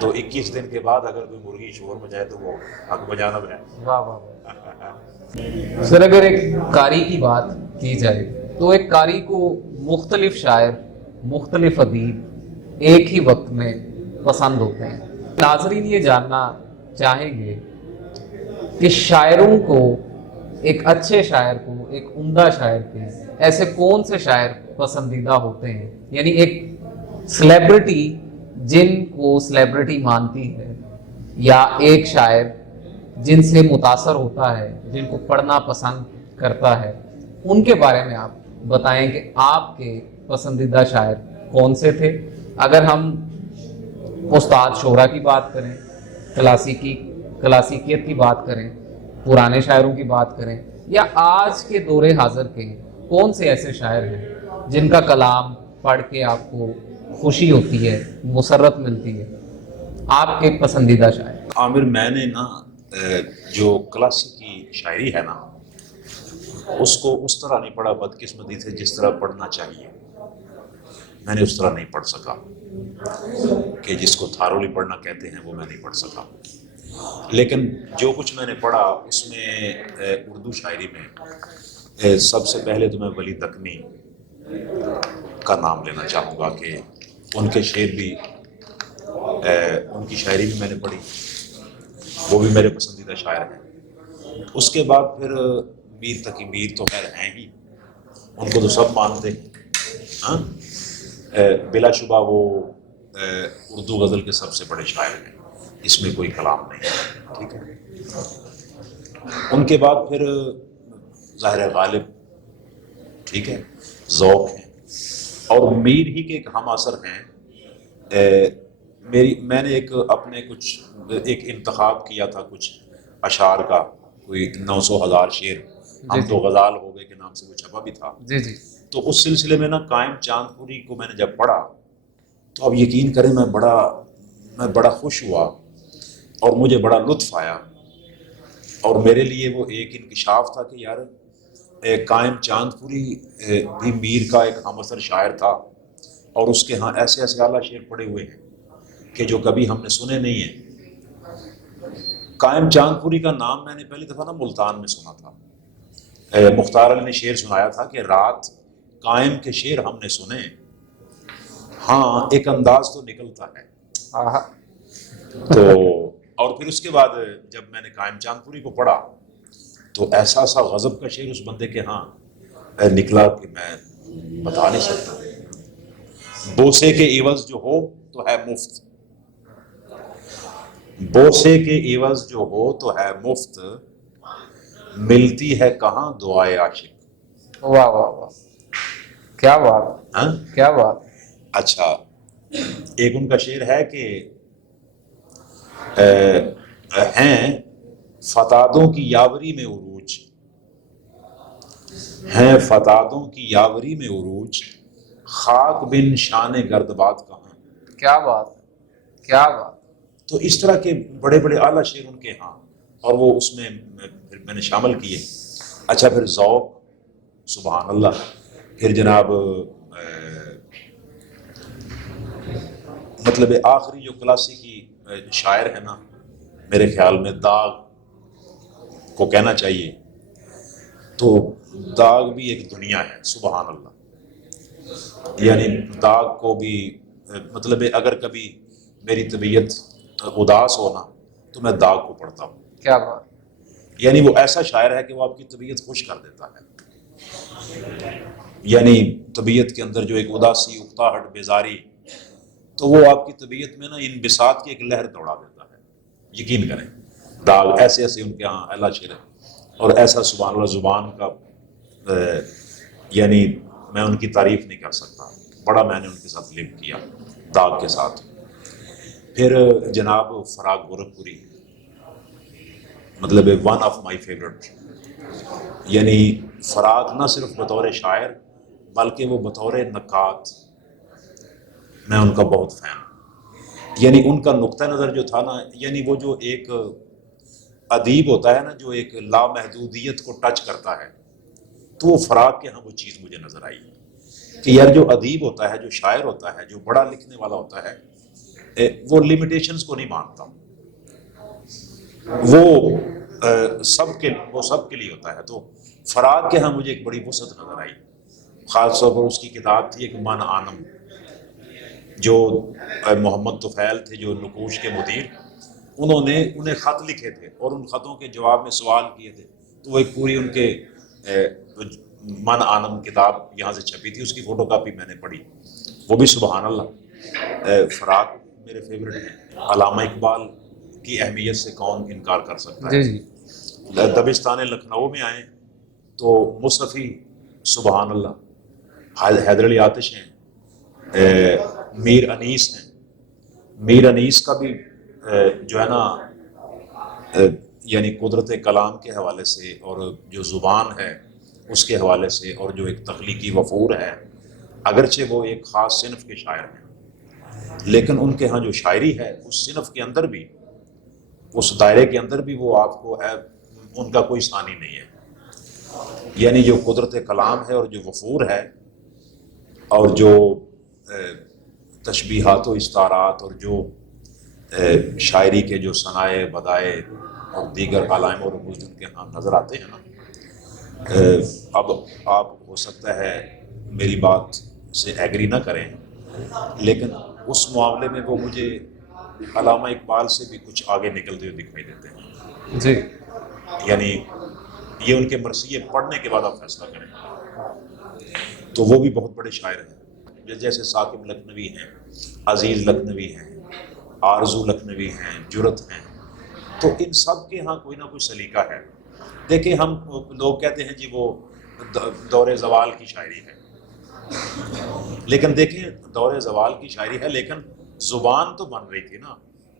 تو 21 دن کے بعد اگر کوئی مرغی شور مچائے تو وہ حق بجانب ہے. واہ واہ. سر اگر ایک قاری کی بات کی جائے تو ایک قاری کو مختلف شاعر مختلف ادیب ایک ہی وقت میں پسند ہوتے ہیں. ناظرین یہ جاننا چاہیں گے کہ شاعروں کو ایک اچھے شاعر کو ایک عمدہ شاعر کے ایسے کون سے شاعر پسندیدہ ہوتے ہیں. یعنی ایک سلیبریٹی جن کو سلیبریٹی مانتی ہے یا ایک شاعر جن سے متاثر ہوتا ہے جن کو پڑھنا پسند کرتا ہے ان کے بارے میں آپ بتائیں کہ آپ کے پسندیدہ شاعر کون سے تھے. اگر ہم استاد شہرہ کی بات کریں کلاسیکیت کی بات کریں پرانے شاعروں کی بات کریں یا آج کے دور حاضر کے کون سے ایسے شاعر ہیں جن کا کلام پڑھ کے آپ کو خوشی ہوتی ہے مسرت ملتی ہے آپ کے پسندیدہ شاعر؟ عامر میں نے نا جو کلاسیکی شاعری ہے نا اس کو اس طرح نہیں پڑھا بدقسمتی سے جس طرح پڑھنا چاہیے. میں نے اس طرح نہیں پڑھ سکا کہ جس کو تھارولی پڑھنا کہتے ہیں وہ میں نہیں پڑھ سکا. لیکن جو کچھ میں نے پڑھا اس میں اردو شاعری میں سب سے پہلے تو میں ولی دکنی کا نام لینا چاہوں گا کہ ان کے شعر بھی ان کی شاعری بھی میں نے پڑھی. وہ بھی میرے پسندیدہ شاعر ہیں. اس کے بعد پھر میر تقی میر تو خیر ہیں ہی ان کو تو سب مانتے ہیں. بلا شبہ وہ اردو غزل کے سب سے بڑے شاعر ہیں. اس میں کوئی کلام نہیں ہے. ٹھیک ہے. ان کے بعد پھر ظاہر غالب ٹھیک ہے ذوق ہیں اور میر ہی کے ایک ہم اثر ہیں. میں نے اپنے ایک انتخاب کیا تھا کچھ اشعار کا کوئی 900,000 شعر. ہم تو غزال ہو گئے کے نام سے وہ چھپا بھی تھا. تو اس سلسلے میں نا قائم چاند پوری کو میں نے جب پڑھا تو اب یقین کریں میں بڑا خوش ہوا اور مجھے بڑا لطف آیا. اور میرے لیے وہ ایک انکشاف تھا کہ یار قائم چاند پوری بھی میر کا ایک ہم اثر شاعر تھا اور اس کے ہاں ایسے اعلیٰ شعر پڑے ہوئے ہیں کہ جو کبھی ہم نے سنے نہیں ہیں. قائم چاند پوری کا نام میں نے پہلی دفعہ نا ملتان میں سنا تھا. مختار علی نے شعر سنایا تھا کہ رات قائم کے شعر ہم نے سنے ہاں ایک انداز تو نکلتا ہے. تو اور پھر اس کے بعد جب میں نے قائم چاند پوری کو پڑھا تو ایسا غضب کا شعر اس بندے کے ہاں نکلا کہ میں بتا نہیں سکتا. بوسے کے عوض جو ہو تو ہے مفت. بوسے کے عوض جو ہو تو ہے مفت ملتی ہے کہاں دعائے عاشق. واہ واہ واہ کیا بات. کیا بات. اچھا ایک ان کا شعر ہے کہ ہیں فتادوں کی یاوری میں عروج، ہیں فتادوں کی یاوری میں عروج، خاک بن شان گردباد کہاں. کیا بات ہے، کیا بات. تو اس طرح کے بڑے بڑے اعلیٰ شعر ان کے ہاں، اور وہ اس میں پھر میں نے شامل کیے. اچھا پھر ذوق، سبحان اللہ. پھر جناب مطلب آخری جو کلاسیکی شاعر ہے نا میرے خیال میں داغ کو کہنا چاہیے، تو داغ بھی ایک دنیا ہے، سبحان اللہ. یعنی داغ کو بھی مطلب اگر کبھی میری طبیعت اداس ہونا تو میں داغ کو پڑھتا ہوں. کیا بات. یعنی وہ ایسا شاعر ہے کہ وہ آپ کی طبیعت خوش کر دیتا ہے. یعنی طبیعت کے اندر جو ایک اداسی، اکتاہٹ، بیزاری، تو وہ آپ کی طبیعت میں نا انبساط کی ایک لہر دوڑا دیتا ہے. یقین کریں داغ ایسے ایسے ان کے ہاں اعلیٰ شعر ہے. اور ایسا سبحان اللہ زبان کا یعنی میں ان کی تعریف نہیں کر سکتا. بڑا میں نے ان کے ساتھ لنک کیا داغ کے ساتھ. پھر جناب فراق گورکھپوری، مطلب ون آف مائی فیورٹ. یعنی فراق نہ صرف بطور شاعر بلکہ وہ بطور نقاد، میں ان کا بہت فین ہوں. یعنی ان کا نقطہ نظر جو تھا نا، یعنی وہ جو ایک ادیب ہوتا ہے نا جو ایک لامحدودیت کو ٹچ کرتا ہے، تو وہ فراق کے ہاں وہ چیز مجھے نظر آئی کہ یار جو ادیب ہوتا ہے، جو شاعر ہوتا ہے، جو بڑا لکھنے والا ہوتا ہے، وہ لمیٹیشنز کو نہیں مانتا. وہ سب کے لیے ہوتا ہے. تو فراق کے ہاں مجھے ایک بڑی وسعت نظر آئی. خاص طور پر اس کی کتاب تھی ایک من آنم، جو محمد طفیل تھے جو نقوش کے مدیر، انہیں خط لکھے تھے اور ان خطوں کے جواب میں سوال کیے تھے. تو وہ ایک پوری ان کے من آنم کتاب یہاں سے چھپی تھی، اس کی فوٹو کاپی میں نے پڑھی. وہ بھی سبحان اللہ. فراق میرے فیورٹ ہیں. علامہ اقبال کی اہمیت سے کون انکار کر سکتا ہے. جی. دبستان لکھنؤ میں آئے تو مصطفی، سبحان اللہ. حیدر علی آتش ہیں، میر انیس ہیں. میر انیس کا بھی جو ہے نا یعنی قدرت کلام کے حوالے سے اور جو زبان ہے اس کے حوالے سے اور جو ایک تخلیقی وفور ہے، اگرچہ وہ ایک خاص صنف کے شاعر ہیں لیکن ان کے ہاں جو شاعری ہے اس صنف کے اندر بھی، اس دائرے کے اندر بھی وہ آپ کو ان کا کوئی ثانی نہیں ہے. یعنی جو قدرت کلام ہے اور جو وفور ہے اور جو تشبیہات و استعارات اور جو شاعری کے جو صنائع بدائع اور دیگر علائم و رموز جن کے ہاں نظر آتے ہیں نا. اب آپ ہو سکتا ہے میری بات سے ایگری نہ کریں، لیکن اس معاملے میں وہ مجھے علامہ اقبال سے بھی کچھ آگے نکلتے ہوئے دکھائی دیتے ہیں. جی. یعنی یہ ان کے مرثیے پڑھنے کے بعد آپ فیصلہ کریں. تو وہ بھی بہت بڑے شاعر ہیں، جیسے ثاقب لکھنوی ہیں، عزیز لکھنوی ہیں، آرزو لکھنوی ہیں، جرت ہیں. تو ان سب کے ہاں کوئی نہ کوئی سلیقہ ہے. دیکھیں ہم لوگ کہتے ہیں جی وہ دور زوال کی شاعری ہے، لیکن دیکھیں دور زوال کی شاعری ہے لیکن زبان تو بن رہی تھی نا،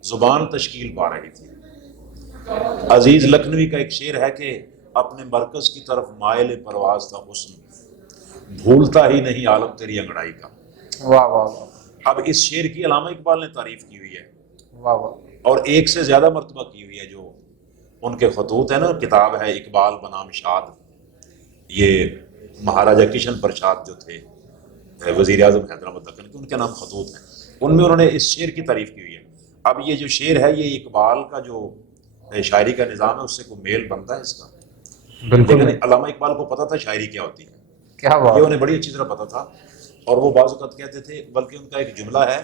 زبان تشکیل پا رہی تھی. عزیز لکھنوی کا ایک شعر ہے کہ اپنے مرکز کی طرف مائل پرواز تھا حسن، بھولتا ہی نہیں عالم تیری انگڑائی کا. واہ واہ واہ. اب اس شعر کی علامہ اقبال نے تعریف کی ہوئی ہے، واہ واہ. اور ایک سے زیادہ مرتبہ کی ہوئی ہے. جو ان کے خطوط ہیں نا، کتاب ہے اقبال بنام شاد، یہ مہاراجہ کشن پرساد جو تھے وزیر اعظم حیدرآباد دکن کے، ان کے نام خطوط ہیں. ان میں انہوں نے اس شعر کی تعریف کی ہوئی ہے. اب یہ جو شعر ہے یہ اقبال کا جو شاعری کا نظام ہے اس سے کوئی میل بنتا ہے اس کا؟ بالکل. لیکن علامہ اقبال کو پتہ تھا شاعری کیا ہوتی ہے، کیا بات. یہ انہیں بڑی اچھی طرح پتہ تھا. اور وہ بعض اوقات کہتے تھے، بلکہ ان کا ایک جملہ ہے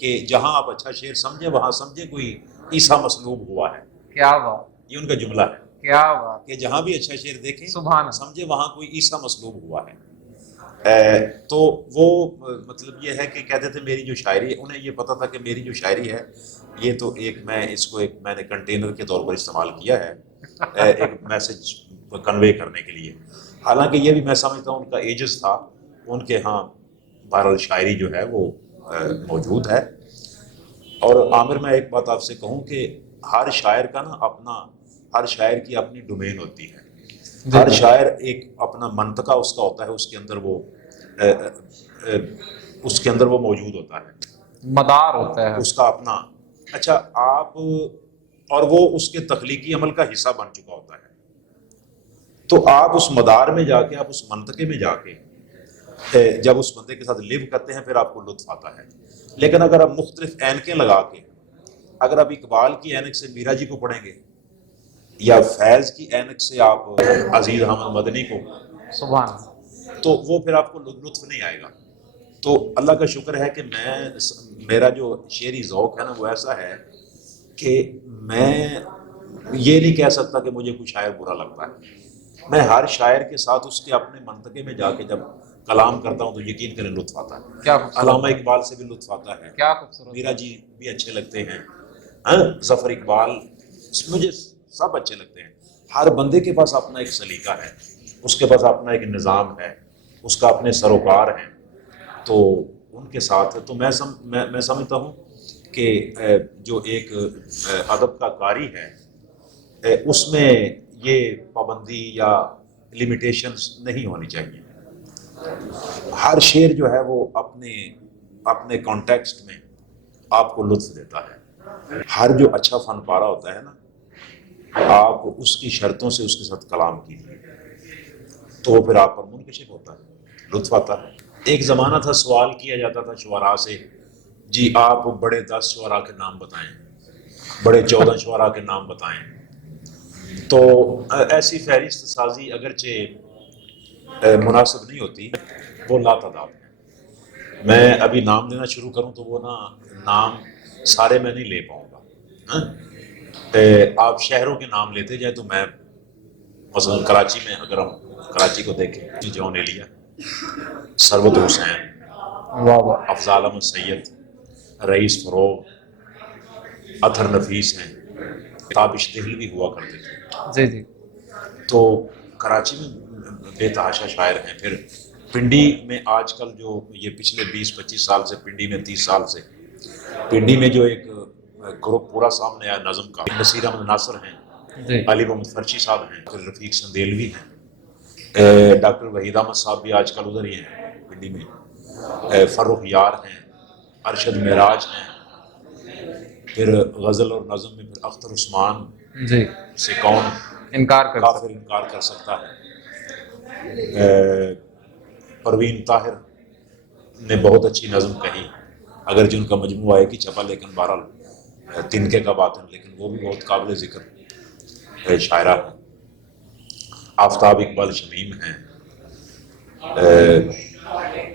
کہ جہاں آپ اچھا شعر سمجھیں وہاں سمجھیں کوئی عیسیٰ مصلوب ہوا ہے. کیا بات. یہ ان کا جملہ ہے کیا بات. کہ جہاں بھی اچھا شعر دیکھیں سبحان اللہ. سمجھیں وہاں کوئی عیسیٰ مصلوب ہوا ہے. تو وہ مطلب یہ ہے کہ کہتے تھے میری جو شاعری ہے، انہیں یہ پتہ تھا کہ میری جو شاعری ہے یہ تو میں نے کنٹینر کے طور پر استعمال کیا ہے ایک میسج کنوے کرنے کے لیے. حالانکہ یہ بھی میں سمجھتا ہوں ان کا ایجز تھا. ان کے ہاں بہرحال شاعری جو ہے وہ موجود ہے. اور عامر میں ایک بات آپ سے کہوں کہ ہر شاعر کا نا ہر شاعر کی اپنی ڈومین ہوتی ہے. ہر شاعر ایک اپنا منطقہ اس کا ہوتا ہے، اس کے اندر وہ موجود ہوتا ہے، مدار ہوتا ہے اس کا اپنا. اچھا آپ اور وہ اس کے تخلیقی عمل کا حصہ بن چکا ہوتا ہے. تو آپ اس مدار میں جا کے، آپ اس منطقے میں جا کے جب اس بندے کے ساتھ لیو کرتے ہیں پھر آپ کو لطف آتا ہے. لیکن اگر آپ مختلف اینکیں لگا کے، اگر آپ اقبال کی اینک سے میرا جی کو پڑھیں گے یا فیض کی اینک سے آپ عزیز احمد مدنی کو، سبحان اللہ، تو وہ پھر آپ کو لطف نہیں آئے گا. تو اللہ کا شکر ہے کہ میرا جو شعری ذوق ہے نا وہ ایسا ہے کہ میں یہ نہیں کہہ سکتا کہ مجھے کوئی شاعر برا لگتا ہے. میں ہر شاعر کے ساتھ اس کے اپنے منطقے میں جا کے جب کلام کرتا ہوں تو یقین کریں لطف آتا ہے. علامہ اقبال سے بھی لطف آتا ہے، کیا خوبصورت، میرا جی بھی اچھے لگتے ہیں، ظفر اقبال مجھے سب اچھے لگتے ہیں. ہر بندے کے پاس اپنا ایک سلیقہ ہے، اس کے پاس اپنا ایک نظام ہے، اس کا اپنے سروکار ہیں. تو ان کے ساتھ تو میں سمجھتا ہوں کہ جو ایک ادب کا قاری ہے اس میں یہ پابندی یا لیمیٹیشنز نہیں ہونی چاہیے. ہر شعر جو ہے وہ اپنے کانٹیکسٹ میں آپ کو لطف دیتا ہے. ہر جو اچھا فن پارہ ہوتا ہے نا، آپ اس کی شرطوں سے اس کے ساتھ کلام کیجیے تو وہ پھر آپ پر منکشف ہوتا ہے، لطف آتا ہے. ایک زمانہ تھا سوال کیا جاتا تھا شعراء سے، جی آپ بڑے 10 شعراء کے نام بتائیں، بڑے 14 شعراء کے نام بتائیں. تو ایسی فہرست سازی اگرچہ مناسب نہیں ہوتی، وہ لاتعداد ہے. میں ابھی نام لینا شروع کروں تو وہ نام سارے میں نہیں لے پاؤں گا. آپ شہروں کے نام لیتے جائیں تو میں مثلا کراچی میں، اگر ہم کراچی کو دیکھیں، جون ایلیا، ثروت حسین، افضال احمد سید، رئیس فروغ، اطہر نفیس ہیں، تابش دہلوی ہوا کرتے تھے. جی. تو کراچی میں بے تحاشا شاعر ہیں. پھر پنڈی میں آج کل جو یہ پچھلے 20-25 سال سے، پنڈی میں 30 سال سے پنڈی میں جو ایک گروپ پورا سامنے آیا نظم کا، نصیر احمد ناصر ہیں، علی محمد فرشی صاحب ہیں، پھر رفیق سندیلوی ہیں، ڈاکٹر وحید احمد صاحب بھی آج کل ادھر ہی ہیں پنڈی میں، فرخ یار ہیں، ارشد معراج ہیں. پھر غزل اور نظم میں پھر اختر عثمان سے کون کافر انکار کر سکتا ہے. پروین طاہر نے بہت اچھی نظم کہی، اگر جن کا مجموعہ ہے کہ چھپا، لیکن بہرحال تنکے کا باطن، لیکن وہ بھی بہت قابل ذکر شاعرہ ہے. آفتاب اقبال شمیم ہیں،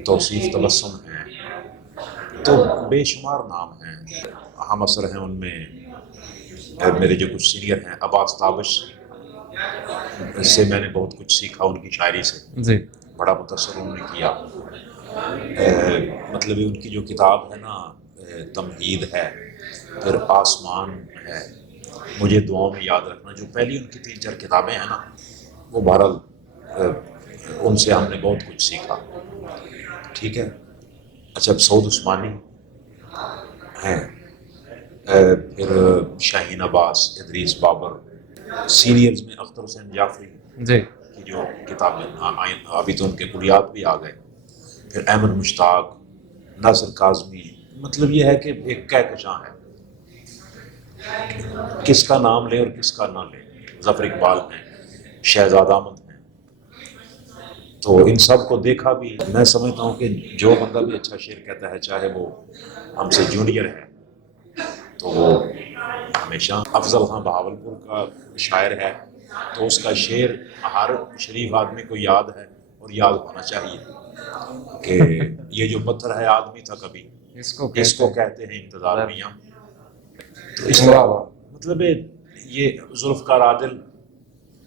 توصیف تبسم ہیں. تو بے شمار نام ہیں، ہم اثر ہیں. ان میں میرے جو کچھ سینئر ہیں، عباس تابش سے میں نے بہت کچھ سیکھا، ان کی شاعری سے بڑا متاثر انہوں نے کیا. مطلب ان کی جو کتاب ہے نا، تمہید ہے، پھر آسمان ہے، مجھے دعاؤں میں یاد رکھنا، جو پہلی ان کی 3-4 کتابیں ہیں نا، وہ بہرحال ان سے ہم نے بہت کچھ سیکھا. ٹھیک ہے. اچھا، سعود عثمانی ہیں، پھر شاہین عباس، ادریس بابر. سینئرز میں اختر حسین جعفری کی جو کتابیں ابھی تو ان کے کلیات بھی آ گئے. پھر احمد مشتاق، ناصر کاظمی. مطلب یہ ہے کہ ایک کہکشاں ہے، کس کا نام لے اور کس کا نہ لے. ظفر اقبال ہیں، شہزاد احمد ہیں. تو ان سب کو دیکھا بھی. میں سمجھتا ہوں کہ جو بندہ بھی اچھا شعر کہتا ہے، چاہے وہ ہم سے جونیئر ہے، تو وہ ہمیشہ افضل خان بہاولپور کا شاعر ہے تو اس کا شعر ہر شریف آدمی کو یاد ہے اور یاد ہونا چاہیے کہ یہ جو پتھر ہے آدمی تھا کبھی، اس کو کہتے ہیں انتظار میاں. تو اس طرح مطلب یہ ذوالفقار عادل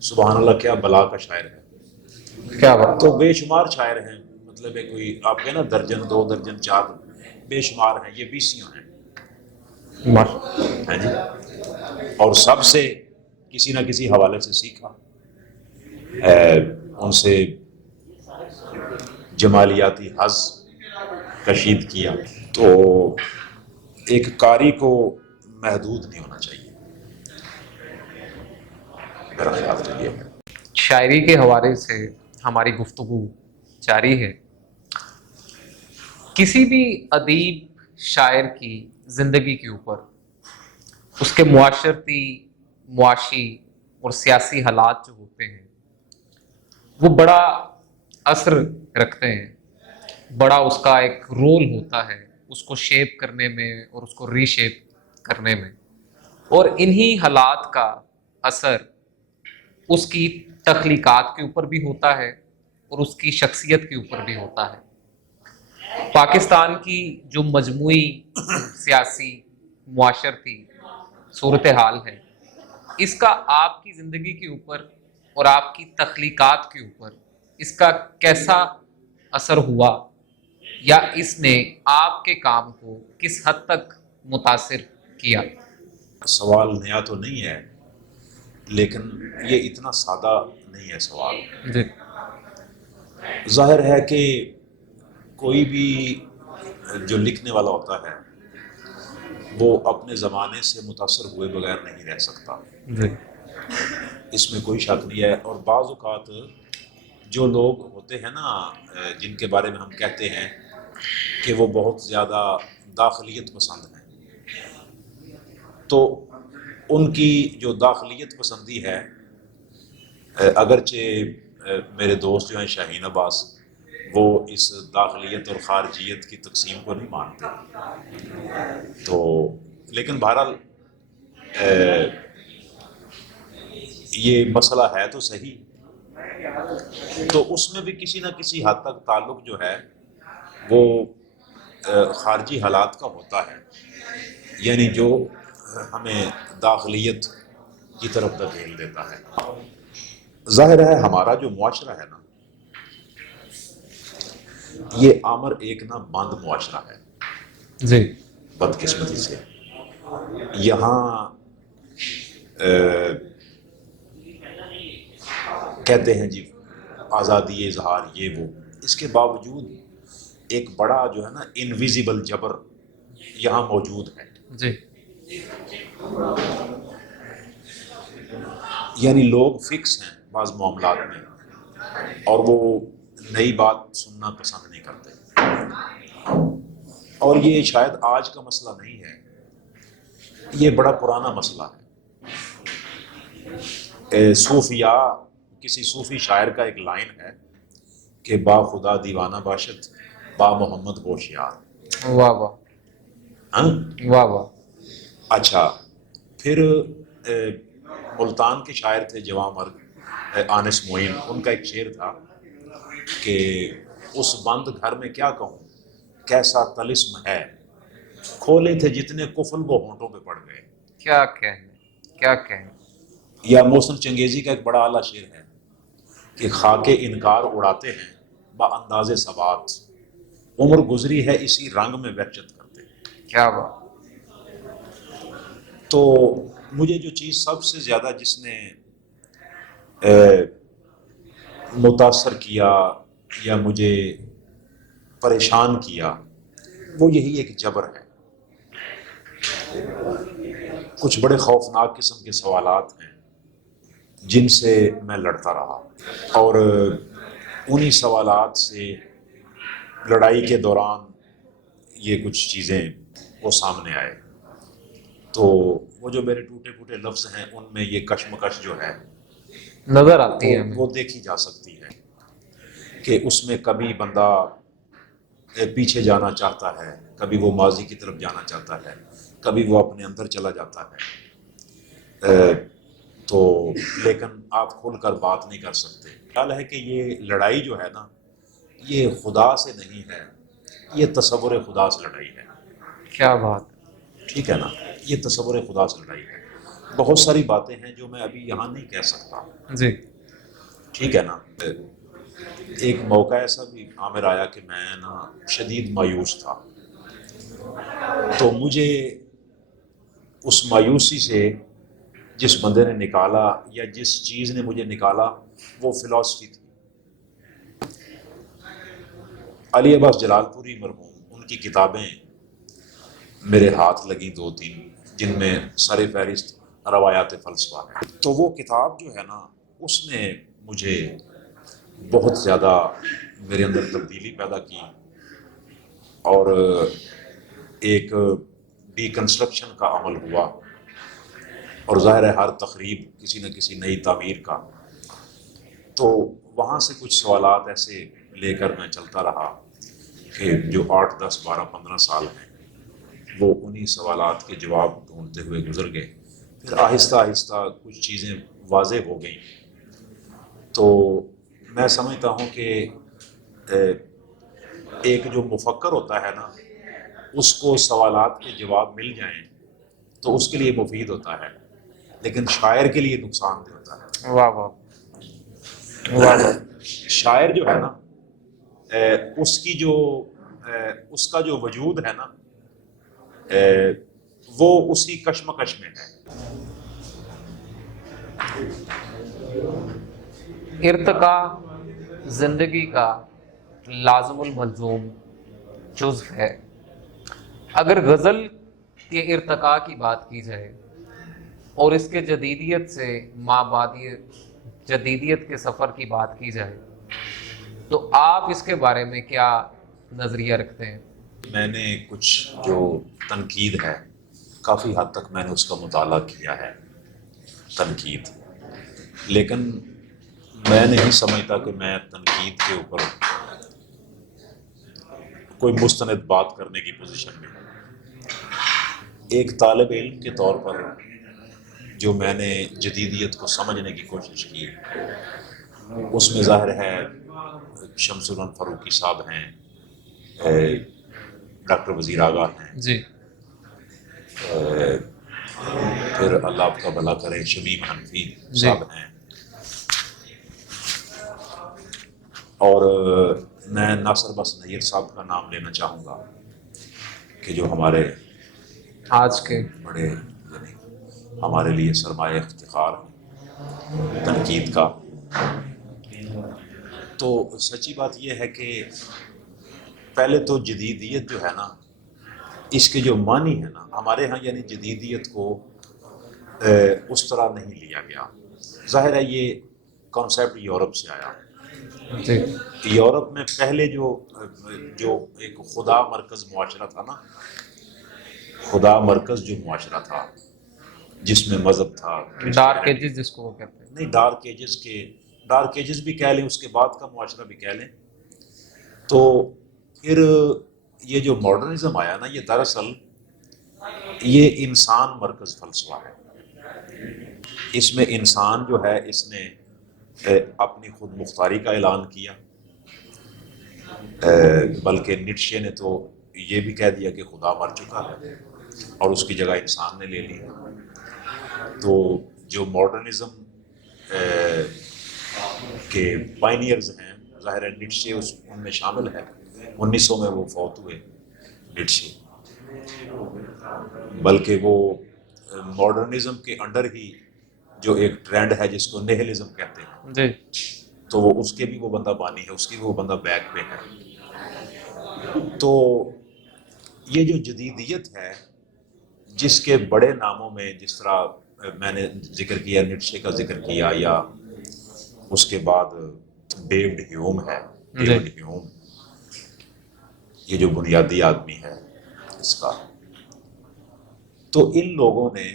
سبحان اللہ کیا بلا کا شاعر ہے. کیا بات. تو بے شمار شاعر ہیں. مطلب کوئی آپ کے نا درجن 2 درجن 4 بے شمار ہیں. یہ 20 ہیں جی. اور سب سے کسی نہ کسی حوالے سے سیکھا. ان سے جمالیاتی حظ کشید کیا. تو ایک قاری کو محدود نہیں ہونا چاہیے، میرا خیال تو یہ ہے. شاعری کے حوالے سے ہماری گفتگو جاری ہے. کسی بھی ادیب شاعر کی زندگی کے اوپر اس کے معاشرتی، معاشی اور سیاسی حالات جو ہوتے ہیں وہ بڑا اثر رکھتے ہیں، بڑا اس کا ایک رول ہوتا ہے اس کو شیپ کرنے میں اور اس کو ری شیپ کرنے میں. اور انہی حالات کا اثر اس کی تخلیقات کے اوپر بھی ہوتا ہے اور اس کی شخصیت کے اوپر بھی ہوتا ہے. پاکستان کی جو مجموعی سیاسی معاشرتی صورتحال ہے، اس کا آپ کی زندگی کے اوپر اور آپ کی تخلیقات کے اوپر اس کا کیسا اثر ہوا، یا اس نے آپ کے کام کو کس حد تک متاثر کیا؟ سوال نیا تو نہیں ہے، لیکن یہ اتنا سادہ نہیں ہے سوال. جی ظاہر ہے کہ کوئی بھی جو لکھنے والا ہوتا ہے وہ اپنے زمانے سے متاثر ہوئے بغیر نہیں رہ سکتا، جی اس میں کوئی شک نہیں ہے. اور بعض اوقات جو لوگ ہوتے ہیں نا جن کے بارے میں ہم کہتے ہیں کہ وہ بہت زیادہ داخلیت پسند ہیں، تو ان کی جو داخلیت پسندی ہے، اگرچہ میرے دوست جو ہیں شاہین عباس، وہ اس داخلیت اور خارجیت کی تقسیم کو نہیں مانتے، تو لیکن بہرحال یہ مسئلہ ہے تو صحیح. تو اس میں بھی کسی نہ کسی حد تک تعلق جو ہے وہ خارجی حالات کا ہوتا ہے، یعنی جو ہمیں داخلیت کی طرف دھکیل دیتا ہے. ظاہر ہے ہمارا جو معاشرہ ہے نا، یہ آمر ایک نہ بند معاشرہ ہے. جی بدقسمتی سے یہاں کہتے ہیں جی آزادی اظہار یہ وہ، اس کے باوجود ایک بڑا جو ہے نا انویزیبل جبر یہاں موجود ہے. جی یعنی لوگ فکس ہیں بعض معاملات میں اور وہ نئی بات سننا پسند نہیں کرتے. اور یہ شاید آج کا مسئلہ نہیں ہے، یہ بڑا پرانا مسئلہ ہے. صوفیاء، کسی صوفی شاعر کا ایک لائن ہے کہ با خدا دیوانہ باشد، با محمد ہوشیار. واہ واہ ہاں واہ واہ. اچھا، پھر ملتان کے شاعر تھے جواں مرگ آنس معین، ان کا ایک شعر تھا کہ اس بند گھر میں کیا کہوں کیسا طلسم ہے، کھولے تھے جتنے قفل وہ ہونٹوں پہ پڑ گئے. کیا کہنے، کیا کہنے. یا محسن چنگیزی کا ایک بڑا اعلیٰ شعر ہے کہ خاک انکار اڑاتے ہیں با انداز ثبات، عمر گزری ہے اسی رنگ میں وحشت کرتے. کیا بات. تو مجھے جو چیز سب سے زیادہ جس نے متاثر کیا یا مجھے پریشان کیا وہ یہی ایک جبر ہے. کچھ بڑے خوفناک قسم کے سوالات ہیں جن سے میں لڑتا رہا، اور انہی سوالات سے لڑائی کے دوران یہ کچھ چیزیں وہ سامنے آئے. تو وہ جو میرے ٹوٹے پھوٹے لفظ ہیں ان میں یہ کشمکش جو ہے نظر آتی ہے ہمیں. وہ دیکھی جا سکتی ہے کہ اس میں کبھی بندہ پیچھے جانا چاہتا ہے، کبھی وہ ماضی کی طرف جانا چاہتا ہے، کبھی وہ اپنے اندر چلا جاتا ہے. تو لیکن آپ کھل کر بات نہیں کر سکتے. خیال ہے کہ یہ لڑائی جو ہے نا یہ خدا سے نہیں ہے، یہ تصور خدا سے لڑائی ہے. کیا بات. ٹھیک ہے نا، یہ تصور خدا سے لڑائی ہے. بہت ساری باتیں ہیں جو میں ابھی یہاں نہیں کہہ سکتا. جی ٹھیک ہے نا. ایک موقع ایسا بھی عامر آیا کہ میں نا شدید مایوس تھا، تو مجھے اس مایوسی سے جس بندے نے نکالا یا جس چیز نے مجھے نکالا وہ فلاسفی تھی. علی عباس جلال پوری مرحوم، کی کتابیں میرے ہاتھ لگیں 2-3 جن میں سر فہرست روایات فلسفہ ہے. تو وہ کتاب جو ہے نا اس نے مجھے بہت زیادہ میرے اندر تبدیلی پیدا کی اور ایک ڈی کنسٹرکشن کا عمل ہوا. اور ظاہر ہے ہر تقریب کسی نہ کسی نئی تعمیر کا. تو وہاں سے کچھ سوالات ایسے لے کر میں چلتا رہا کہ جو 8, 10, 12, 15 سال ہیں وہ انہی سوالات کے جواب ڈھونڈتے ہوئے گزر گئے. پھر آہستہ آہستہ کچھ چیزیں واضح ہو گئیں. تو میں سمجھتا ہوں کہ ایک جو مفکر ہوتا ہے نا اس کو سوالات کے جواب مل جائیں تو اس کے لیے مفید ہوتا ہے، لیکن شاعر کے لیے نقصان دہ ہوتا ہے. واہ واہ واہ. شاعر جو ہے نا اس کا جو وجود ہے نا وہ اسی کشمکش میں ہے. ارتقا زندگی کا لازم الملزوم جزو ہے. اگر غزل کے ارتقا کی بات کی جائے اور اس کے جدیدیت سے مابعدی جدیدیت کے سفر کی بات کی جائے تو آپ اس کے بارے میں کیا نظریہ رکھتے ہیں؟ میں نے کچھ جو تنقید ہے کافی حد تک میں نے اس کا مطالعہ کیا ہے تنقید، لیکن میں نہیں سمجھتا کہ میں تنقید کے اوپر کوئی مستند بات کرنے کی پوزیشن میں ہوں. ایک طالب علم کے طور پر جو میں نے جدیدیت کو سمجھنے کی کوشش کی اس میں ظاہر ہے شمس الرحمن فاروقی صاحب ہیں، ڈاکٹر وزیر اعلیٰ ہیں، جی. پھر اللہ آپ کا بھلا کرے شمیم حنفی صاحب ہیں، اور میں ناصر بس نیر صاحب کا نام لینا چاہوں گا کہ جو ہمارے آج کے بڑے یعنی ہمارے لیے سرمایہ افتخار ہیں تنقید کا. تو سچی بات یہ ہے کہ پہلے تو جدیدیت جو ہے نا اس کے جو معنی ہے نا ہمارے ہاں یعنی جدیدیت کو اس طرح نہیں لیا گیا. ظاہر ہے یہ کانسیپٹ یورپ سے آیا. جی. یورپ میں پہلے جو ایک خدا مرکز معاشرہ تھا نا، خدا مرکز جو معاشرہ تھا جس میں مذہب تھا، ڈارک ایجز جس کو وہ کہتے ہیں. نہیں ڈارک ایجز بھی کہہ لیں، اس کے بعد کا معاشرہ بھی کہہ لیں. تو پھر یہ جو ماڈرنزم آیا نا یہ دراصل یہ انسان مرکز فلسفہ ہے. اس میں انسان جو ہے اس نے اپنی خود مختاری کا اعلان کیا، بلکہ نیٹشے نے تو یہ بھی کہہ دیا کہ خدا مر چکا ہے اور اس کی جگہ انسان نے لے لی. تو جو ماڈرنزم کے پائنیئرز ہیں ظاہر ہے نیٹشے ان میں شامل ہے. 1900 میں وہ فوت ہوئے نیٹشے، بلکہ وہ ماڈرنزم کے انڈر ہی جو ایک ٹرینڈ ہے جس کو نیہلزم کہتے ہیں جی. تو وہ اس کے بھی وہ بندہ بانی ہے، اس کی بھی وہ بندہ بیک پہ ہے. تو یہ جو جدیدیت ہے جس کے بڑے ناموں میں جس طرح میں نے ذکر کیا نیٹشے کا ذکر کیا، یا اس کے بعد ڈیوڈ ہیوم ہے، ڈیوڈ ہیوم یہ جو بنیادی آدمی ہے اس کا، تو ان لوگوں نے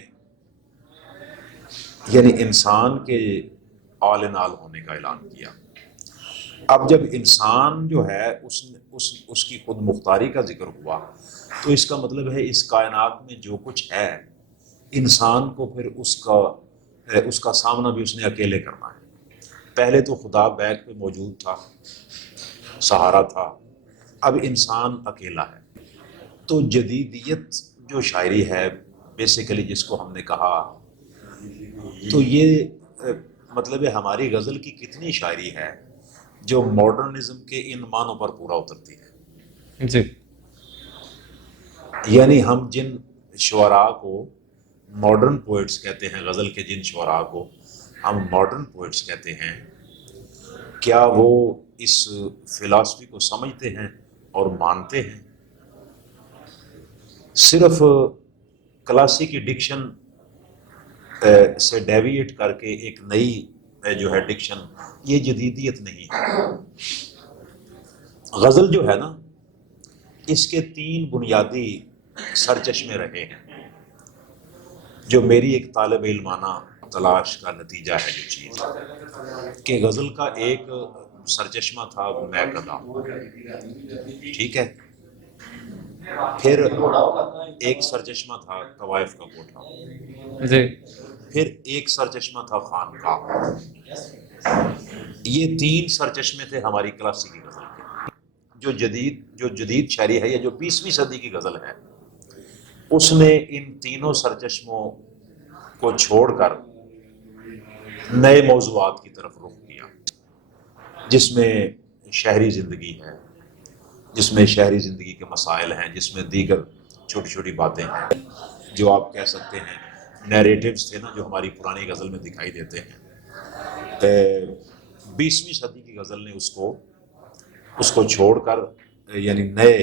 یعنی انسان کے آل ان آل ہونے کا اعلان کیا. اب جب انسان جو ہے اس کی خود مختاری کا ذکر ہوا تو اس کا مطلب ہے اس کائنات میں جو کچھ ہے انسان کو پھر اس کا سامنا بھی اس نے اکیلے کرنا ہے. پہلے تو خدا بیک پہ موجود تھا، سہارا تھا، اب انسان اکیلا ہے. تو جدیدیت جو شاعری ہے بیسیکلی جس کو ہم نے کہا، تو یہ مطلب ہے ہماری غزل کی کتنی شاعری ہے جو ماڈرنزم کے ان معنوں پر پورا اترتی ہے. جی. یعنی ہم جن شعراء کو ماڈرن پوئٹس کہتے ہیں، غزل کے جن شعراء کو ہم ماڈرن پوئٹس کہتے ہیں، کیا وہ اس فلاسفی کو سمجھتے ہیں اور مانتے ہیں صرف کلاسیکی ڈکشن سے ڈیویٹ کر کے ایک نئی جو ہے ڈکشن، یہ جدیدیت نہیں ہے۔ غزل جو ہے نا، اس کے 3 بنیادی سرچشمے رہے ہیں، جو میری ایک طالب علمانہ تلاش کا نتیجہ ہے جو چیز، کہ غزل کا ایک سرچشمہ تھا میک ادا، ٹھیک ہے، پھر ایک سرچشمہ تھا طوائف کا کوٹھا، جی پھر ایک سرچشمہ تھا خانقاہ۔ یہ 3 سرچشمے تھے ہماری کلاسیکی غزل کے۔ جو جدید شاعری ہے یا جو 20ویں صدی کی غزل ہے، اس نے ان تینوں سرچشموں کو چھوڑ کر نئے موضوعات کی طرف رخ کیا، جس میں شہری زندگی ہے، جس میں شہری زندگی کے مسائل ہیں، جس میں دیگر چھوٹی چھوٹی باتیں ہیں، جو آپ کہہ سکتے ہیں نیریٹیوز تھے نا، جو ہماری پرانی غزل میں دکھائی دیتے ہیں۔ 20ویں صدی کی غزل نے اس کو چھوڑ کر یعنی نئے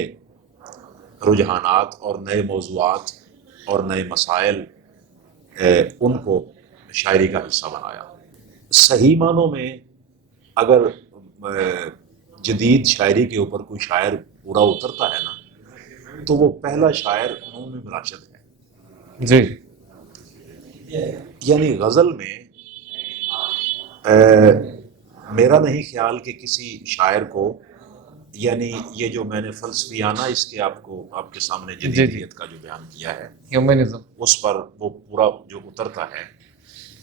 رجحانات اور نئے موضوعات اور نئے مسائل ان کو شاعری کا حصہ بنایا۔ صحیح معنوں میں اگر جدید شاعری کے اوپر کوئی شاعر پورا اترتا ہے نا، تو وہ پہلا شاعر نون میں راشد ہے۔ جی یعنی غزل میں میرا نہیں خیال کہ کسی شاعر کو، یعنی یہ جو میں نے فلسفیانہ اس کے آپ کے سامنے جدیدیت کا جو بیان کیا ہے، ہیومنزم، اس پر وہ پورا جو اترتا ہے،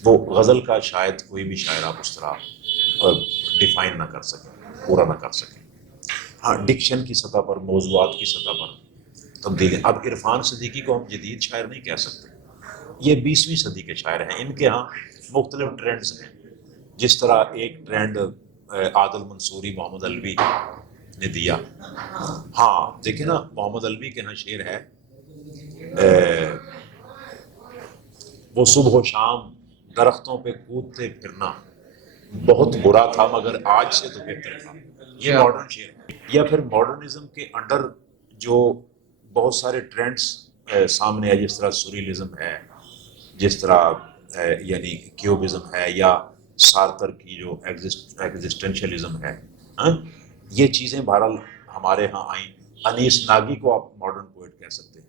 وہ غزل کا شاید کوئی بھی شاعر آپ اس طرح ڈیفائن نہ کر سکیں، پورا نہ کر سکیں۔ ہاں، ڈکشن کی سطح پر، موضوعات کی سطح پر تبدیلی۔ اب عرفان صدیقی کو ہم جدید شاعر نہیں کہہ سکتے، یہ 20ویں صدی کے شاعر ہیں، ان کے ہاں مختلف ٹرینڈز ہیں۔ جس طرح ایک ٹرینڈ عادل منصوری، محمد علوی نے دیا۔ ہاں دیکھیں نا، محمد علوی کے ہاں شعر ہے، وہ صبح و شام درختوں پہ کودتے پھرنا بہت برا تھا مگر آج سے تو بہتر تھا۔ یہ ماڈرن شعر ہے۔ یا پھر ماڈرنزم کے انڈر جو بہت سارے ٹرینڈز سامنے آئے، جس طرح سوریلزم ہے، جس طرح یعنی کیوبزم ہے، یا سارتر کی جو ایگزسٹنشلزم ہے، یہ چیزیں بہرحال ہمارے ہاں آئیں۔ انیس ناگی کو آپ ماڈرن پوئٹ کہہ سکتے ہیں،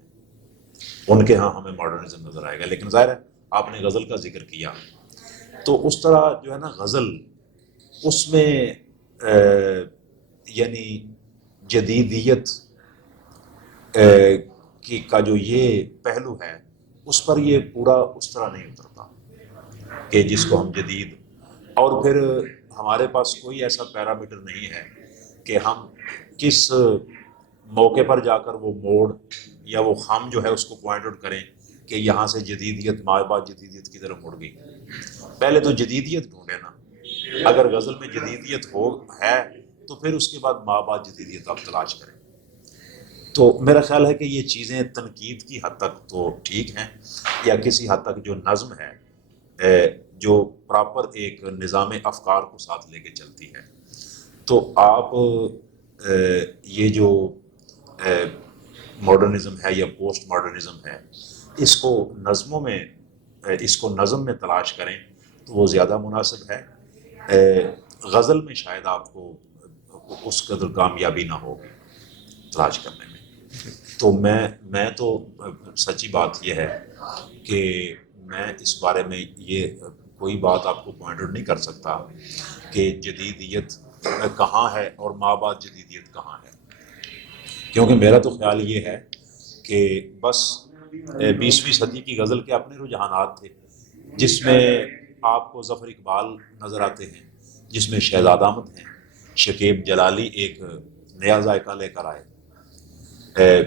ان کے ہاں ہمیں ماڈرنزم نظر آئے گا۔ لیکن ظاہر ہے آپ نے غزل کا ذکر کیا، تو اس طرح جو ہے نا غزل، اس میں یعنی جدیدیت کا جو یہ پہلو ہے، اس پر یہ پورا اس طرح نہیں اترتا کہ جس کو ہم جدید، اور پھر ہمارے پاس کوئی ایسا پیرامیٹر نہیں ہے کہ ہم کس موقع پر جا کر وہ موڑ یا وہ خم جو ہے اس کو پوائنٹ آؤٹ کریں کہ یہاں سے جدیدیت ماں بعد جدیدیت کی طرف مڑ گئی۔ پہلے تو جدیدیت ڈھونڈے نا، اگر غزل میں جدیدیت ہے تو پھر اس کے بعد ماں بعد جدیدیت آپ تلاش کریں۔ تو میرا خیال ہے کہ یہ چیزیں تنقید کی حد تک تو ٹھیک ہیں، یا کسی حد تک جو نظم ہے، جو پراپر ایک نظام افکار کو ساتھ لے کے چلتی ہے، تو آپ یہ جو ماڈرنزم ہے یا پوسٹ ماڈرنزم ہے، اس کو نظموں میں، اس کو نظم میں تلاش کریں تو وہ زیادہ مناسب ہے۔ غزل میں شاید آپ کو اس قدر کامیابی نہ ہو تلاش کرنے میں۔ تو میں تو سچی بات یہ ہے کہ میں اس بارے میں یہ کوئی بات آپ کو پوائنٹ آؤٹ نہیں کر سکتا کہ جدیدیت کہاں ہے اور ماں بعد جدیدیت کہاں ہے، کیونکہ میرا تو خیال یہ ہے کہ بس 20ویں صدی کی غزل کے اپنے رجحانات تھے، جس میں آپ کو ظفر اقبال نظر آتے ہیں، جس میں شہزاد احمد ہیں، شکیب جلالی ایک نیا ذائقہ لے کر آئے،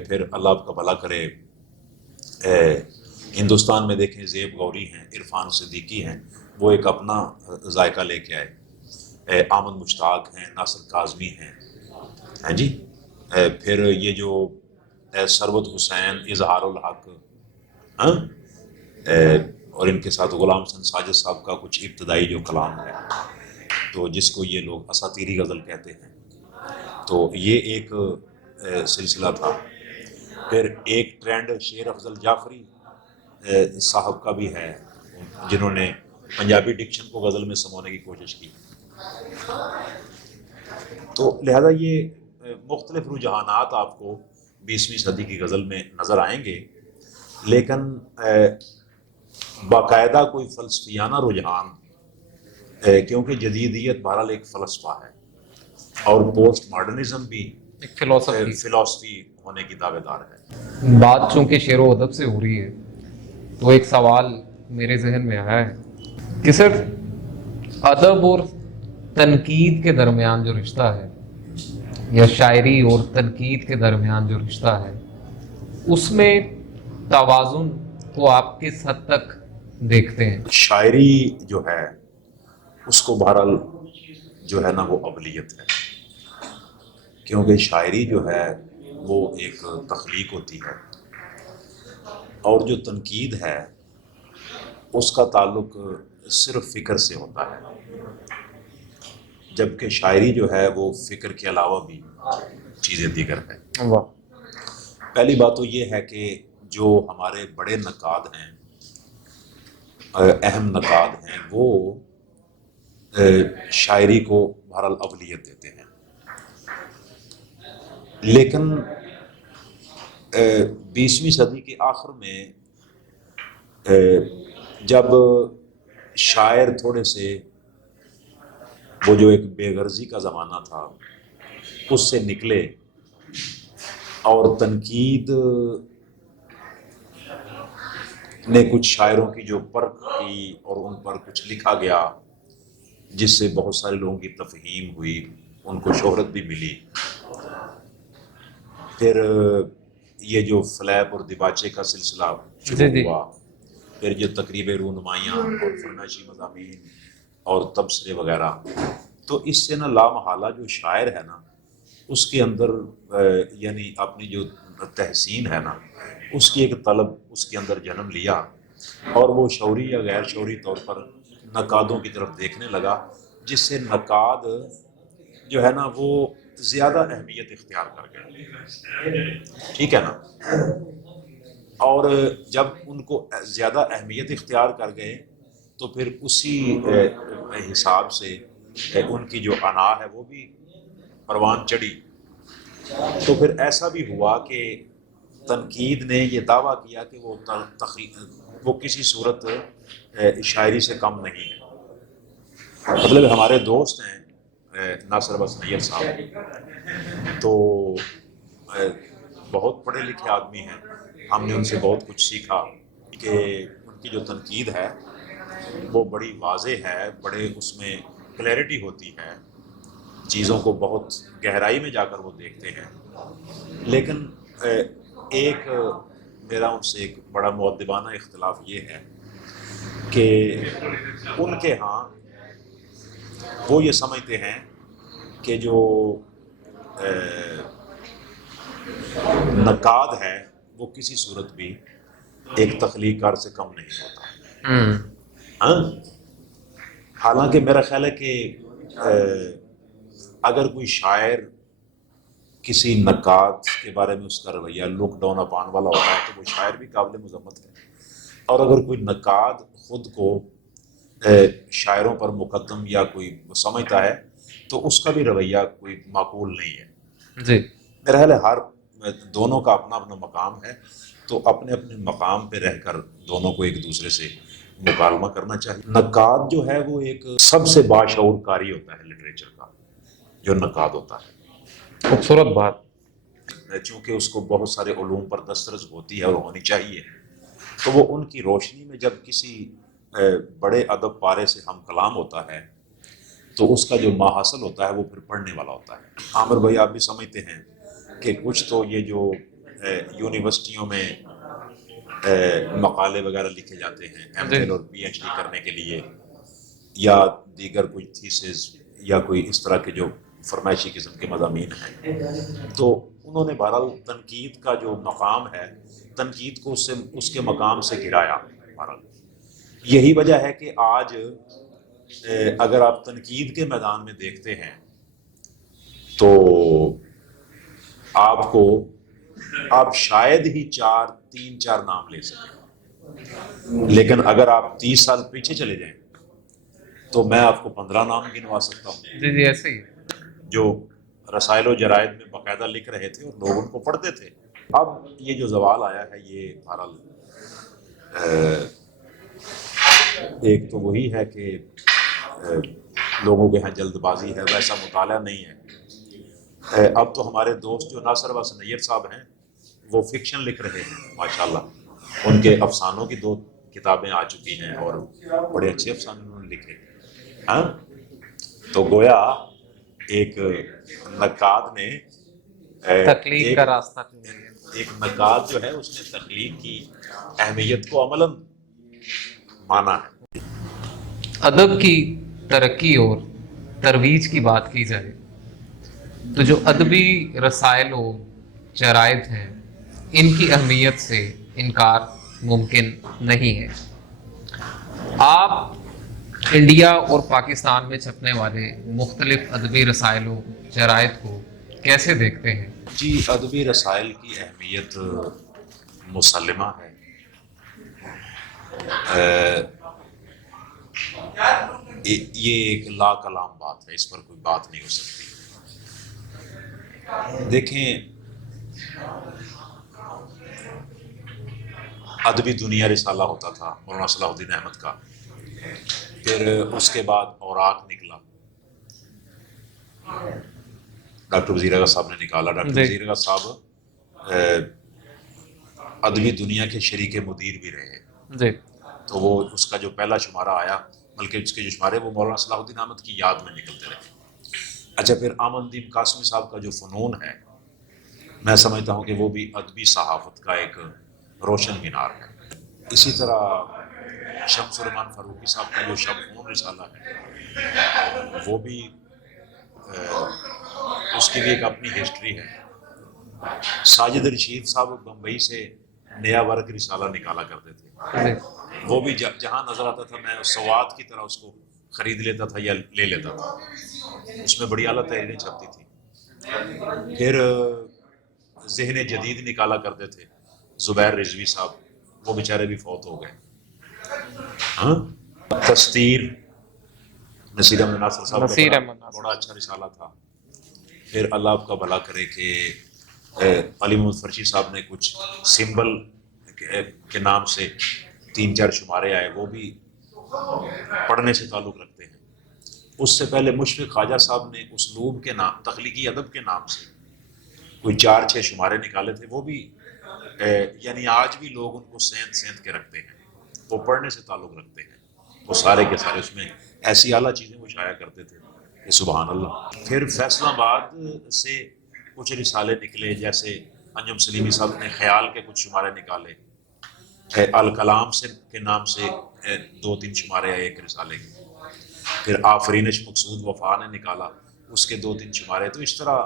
پھر اللہ آپ کا بھلا کرے ہندوستان میں دیکھیں زیب غوری ہیں، عرفان صدیقی ہیں، وہ ایک اپنا ذائقہ لے کے آئے، احمد مشتاق ہیں، ناصر کاظمی ہیں، ہاں جی، پھر یہ جو ثروت حسین، اظہار الحق، اور ان کے ساتھ غلام حسن ساجد صاحب کا کچھ ابتدائی جو کلام ہے، تو جس کو یہ لوگ اساطیری غزل کہتے ہیں، تو یہ ایک سلسلہ تھا۔ پھر ایک ٹرینڈ شیر افضل جعفری صاحب کا بھی ہے، جنہوں نے پنجابی ڈکشن کو غزل میں سمونے کی کوشش کی. تو لہذا یہ مختلف رجحانات آپ کو 20ویں صدی کی غزل میں نظر آئیں گے، لیکن باقاعدہ کوئی فلسفیانہ رجحان، کیونکہ جدیدیت بہرحال ایک فلسفہ ہے اور پوسٹ ماڈرنزم بھی ایک فلسفی. فلسفی ہونے کی دعوے دار ہے. بات چونکہ شعر و ادب سے ہو رہی ہے تو ایک سوال میرے ذہن میں آیا ہے کہ صرف ادب اور تنقید کے درمیان جو رشتہ ہے یا شاعری اور تنقید کے درمیان جو رشتہ ہے اس میں توازن کو آپ کس حد تک دیکھتے ہیں؟ شاعری جو ہے اس کو بہرحال جو ہے نا وہ اولویت ہے، کیونکہ شاعری جو ہے وہ ایک تخلیق ہوتی ہے، اور جو تنقید ہے اس کا تعلق صرف فکر سے ہوتا ہے، جبکہ شاعری جو ہے وہ فکر کے علاوہ بھی چیزیں دیگر ہے. واہ. پہلی بات تو یہ ہے کہ جو ہمارے بڑے نقاد ہیں، اہم نقاد ہیں، وہ شاعری کو بہرحال اولویت دیتے ہیں، لیکن 20ویں صدی کے آخر میں جب شاعر تھوڑے سے وہ جو ایک بے غرضی کا زمانہ تھا اس سے نکلے اور تنقید نے کچھ شاعروں کی جو پرکھ کی اور ان پر کچھ لکھا گیا جس سے بہت سارے لوگوں کی تفہیم ہوئی، ان کو شہرت بھی ملی. پھر یہ جو فلیپ اور دباچے کا سلسلہ شروع ہوا، پھر جو تقریب رونمائیاں اور فرمائشی مضامین اور تبصرے وغیرہ، تو اس سے نا لامحالہ جو شاعر ہے نا اس کے اندر یعنی اپنی جو تحسین ہے نا اس کی ایک طلب اس کے اندر جنم لیا، اور وہ شعوری یا غیر شعوری طور پر نقادوں کی طرف دیکھنے لگا، جس سے نقاد جو ہے نا وہ زیادہ اہمیت اختیار کر گئے. ٹھیک ہے نا؟ اور جب ان کو زیادہ اہمیت اختیار کر گئے تو پھر اسی حساب سے ان کی جو انا ہے وہ بھی پروان چڑھی. تو پھر ایسا بھی ہوا کہ تنقید نے یہ دعویٰ کیا کہ وہ کسی صورت شاعری سے کم نہیں ہے. مطلب ہمارے دوست ہیں ناصر عباس نیل صاحب، تو بہت پڑھے لکھے آدمی ہیں، ہم نے ان سے بہت کچھ سیکھا کہ ان کی جو تنقید ہے وہ بڑی واضح ہے، بڑے اس میں کلیئرٹی ہوتی ہے، چیزوں کو بہت گہرائی میں جا کر وہ دیکھتے ہیں. لیکن ایک میرا ان سے ایک بڑا مؤدبانہ اختلاف یہ ہے کہ ان کے ہاں وہ یہ سمجھتے ہیں کہ جو نقاد ہے وہ کسی صورت بھی ایک تخلیق کار سے کم نہیں ہوتا. ہاں، حالانکہ میرا خیال ہے کہ اگر کوئی شاعر کسی نقاد کے بارے میں اس کا رویہ لک ڈاؤن اپان والا ہوتا ہے تو وہ شاعر بھی قابل مذمت ہے، اور اگر کوئی نقاد خود کو شاعروں پر مقدم یا کوئی سمجھتا ہے تو اس کا بھی رویہ کوئی معقول نہیں ہے. جی، میرا خیال ہے ہر دونوں کا اپنا اپنا مقام ہے، تو اپنے اپنے مقام پہ رہ کر دونوں کو ایک دوسرے سے مکالمہ کرنا چاہیے. نقاد جو ہے وہ ایک سب سے باشعور قاری ہوتا ہے لٹریچر کا، جو نقاد ہوتا ہے. خوبصورت بات. چونکہ اس کو بہت سارے علوم پر دسترس ہوتی ہے اور ہونی چاہیے، تو وہ ان کی روشنی میں جب کسی بڑے ادب پارے سے ہم کلام ہوتا ہے تو اس کا جو ماحصل ہوتا ہے وہ پھر پڑھنے والا ہوتا ہے. عامر بھائی آپ بھی سمجھتے ہیں کہ کچھ تو یہ جو یونیورسٹیوں میں مقالے وغیرہ لکھے جاتے ہیں ایم فل اور پی ایچ ڈی کرنے کے لیے، یا دیگر کوئی تھیسز یا کوئی اس طرح کے جو فرمائشی قسم کے مضامین ہیں، تو انہوں نے بہرحال تنقید کا جو مقام ہے، تنقید کو اس کے مقام سے گرایا. بہرحال یہی وجہ ہے کہ آج اگر آپ تنقید کے میدان میں دیکھتے ہیں تو آپ کو آپ شاید ہی تین چار نام لے سکیں، لیکن اگر آپ 30 سال پیچھے چلے جائیں تو میں آپ کو 15 نام گنوا سکتا ہوں جی جی ایسے ہی جو رسائل و جرائد میں باقاعدہ لکھ رہے تھے اور لوگ ان کو پڑھتے تھے۔ اب یہ جو زوال آیا ہے یہ بہرحال ایک تو وہی ہے کہ لوگوں کے ہاں جلد بازی ہے، ویسا مطالعہ نہیں ہے۔ اب تو ہمارے دوست جو ناصر عباس نیّر صاحب ہیں وہ فکشن لکھ رہے ہیں ماشاءاللہ، ان کے افسانوں کی 2 کتابیں آ چکی ہیں اور بڑے اچھے افسانے انہوں نے لکھے۔ ہاں تو گویا ایک نقاد نے تخلیق کا راستہ چن لیا۔ ایک نقاد جو ہے اس نے تخلیق کی اہمیت کو عملاً مانا ہے۔ ادب کی ترقی اور ترویج کی بات کی جائے تو جو ادبی رسائل و جرائد ہیں ان کی اہمیت سے انکار ممکن نہیں ہے۔ آپ انڈیا اور پاکستان میں چھپنے والے مختلف ادبی رسائل و جرائد کو کیسے دیکھتے ہیں؟ جی ادبی رسائل کی اہمیت مسلمہ ہے۔ یہ ایک لا کلام بات ہے، اس پر کوئی بات نہیں ہو سکتی۔ دیکھیں ادبی دنیا رسالہ ہوتا تھا مولانا صلاح الدین احمد کا، پھر اس کے بعد اوراق نکلا، ڈاکٹر وزیر اعلیٰ صاحب نے نکالا۔ ڈاکٹر وزیر اعلیٰ صاحب ادبی دنیا کے شریک مدیر بھی رہے، جی تو وہ اس کا جو پہلا شمارہ آیا، بلکہ اس کے جو شمارے وہ مولانا صلاح الدین احمد کی یاد میں نکلتے رہے۔ اچھا پھر احمد الدین قاسمی صاحب کا جو فنون ہے میں سمجھتا ہوں کہ وہ بھی ادبی صحافت کا ایک روشن مینار ہے۔ اسی طرح شمس الرحمان فاروقی صاحب کا جو شب خون رسالہ ہے وہ بھی اس کی بھی ایک اپنی ہسٹری ہے۔ ساجد رشید صاحب بمبئی سے نیا ورق رسالہ نکالا کرتے تھے، وہ بھی جہاں نظر آتا تھا میں سوات کی طرح اس کو خرید لیتا تھا یا لے لیتا تھا، اس میں بڑی اعلیٰ تحریریں چھپتی تھیں۔ پھر ذہن جدید نکالا کرتے تھے زبیر رضوی صاحب، وہ بیچارے بھی فوت ہو گئے۔ ہاں تستیر نصیر احمد ناصر صاحب کا بڑا اچھا رسالہ تھا۔ پھر اللہ آپ کا بھلا کرے کہ علی محمد فرشی صاحب نے کچھ سمبل کے نام سے 3-4 شمارے آئے، وہ بھی پڑھنے سے تعلق رکھتے ہیں۔ اس سے پہلے مشفق خواجہ صاحب نے اسلوب کے نام، تخلیقی ادب کے نام سے کوئی 4-6 شمارے نکالے تھے، وہ بھی یعنی آج بھی لوگ ان کو سینت کے رکھتے ہیں، وہ پڑھنے سے تعلق رکھتے ہیں، وہ سارے کے سارے اس میں ایسی اعلیٰ چیزیں وہ شائع کرتے تھے کہ سبحان اللہ۔ پھر فیصل آباد سے کچھ رسالے نکلے، جیسے انجم سلیمی صاحب نے خیال کے کچھ شمارے نکالے، الکلام سے کے نام سے 2-3 شمارے آئے ایک رسالے کے، پھر آفرینش مقصود وفا نے نکالا اس کے 2-3 شمارے۔ تو اس طرح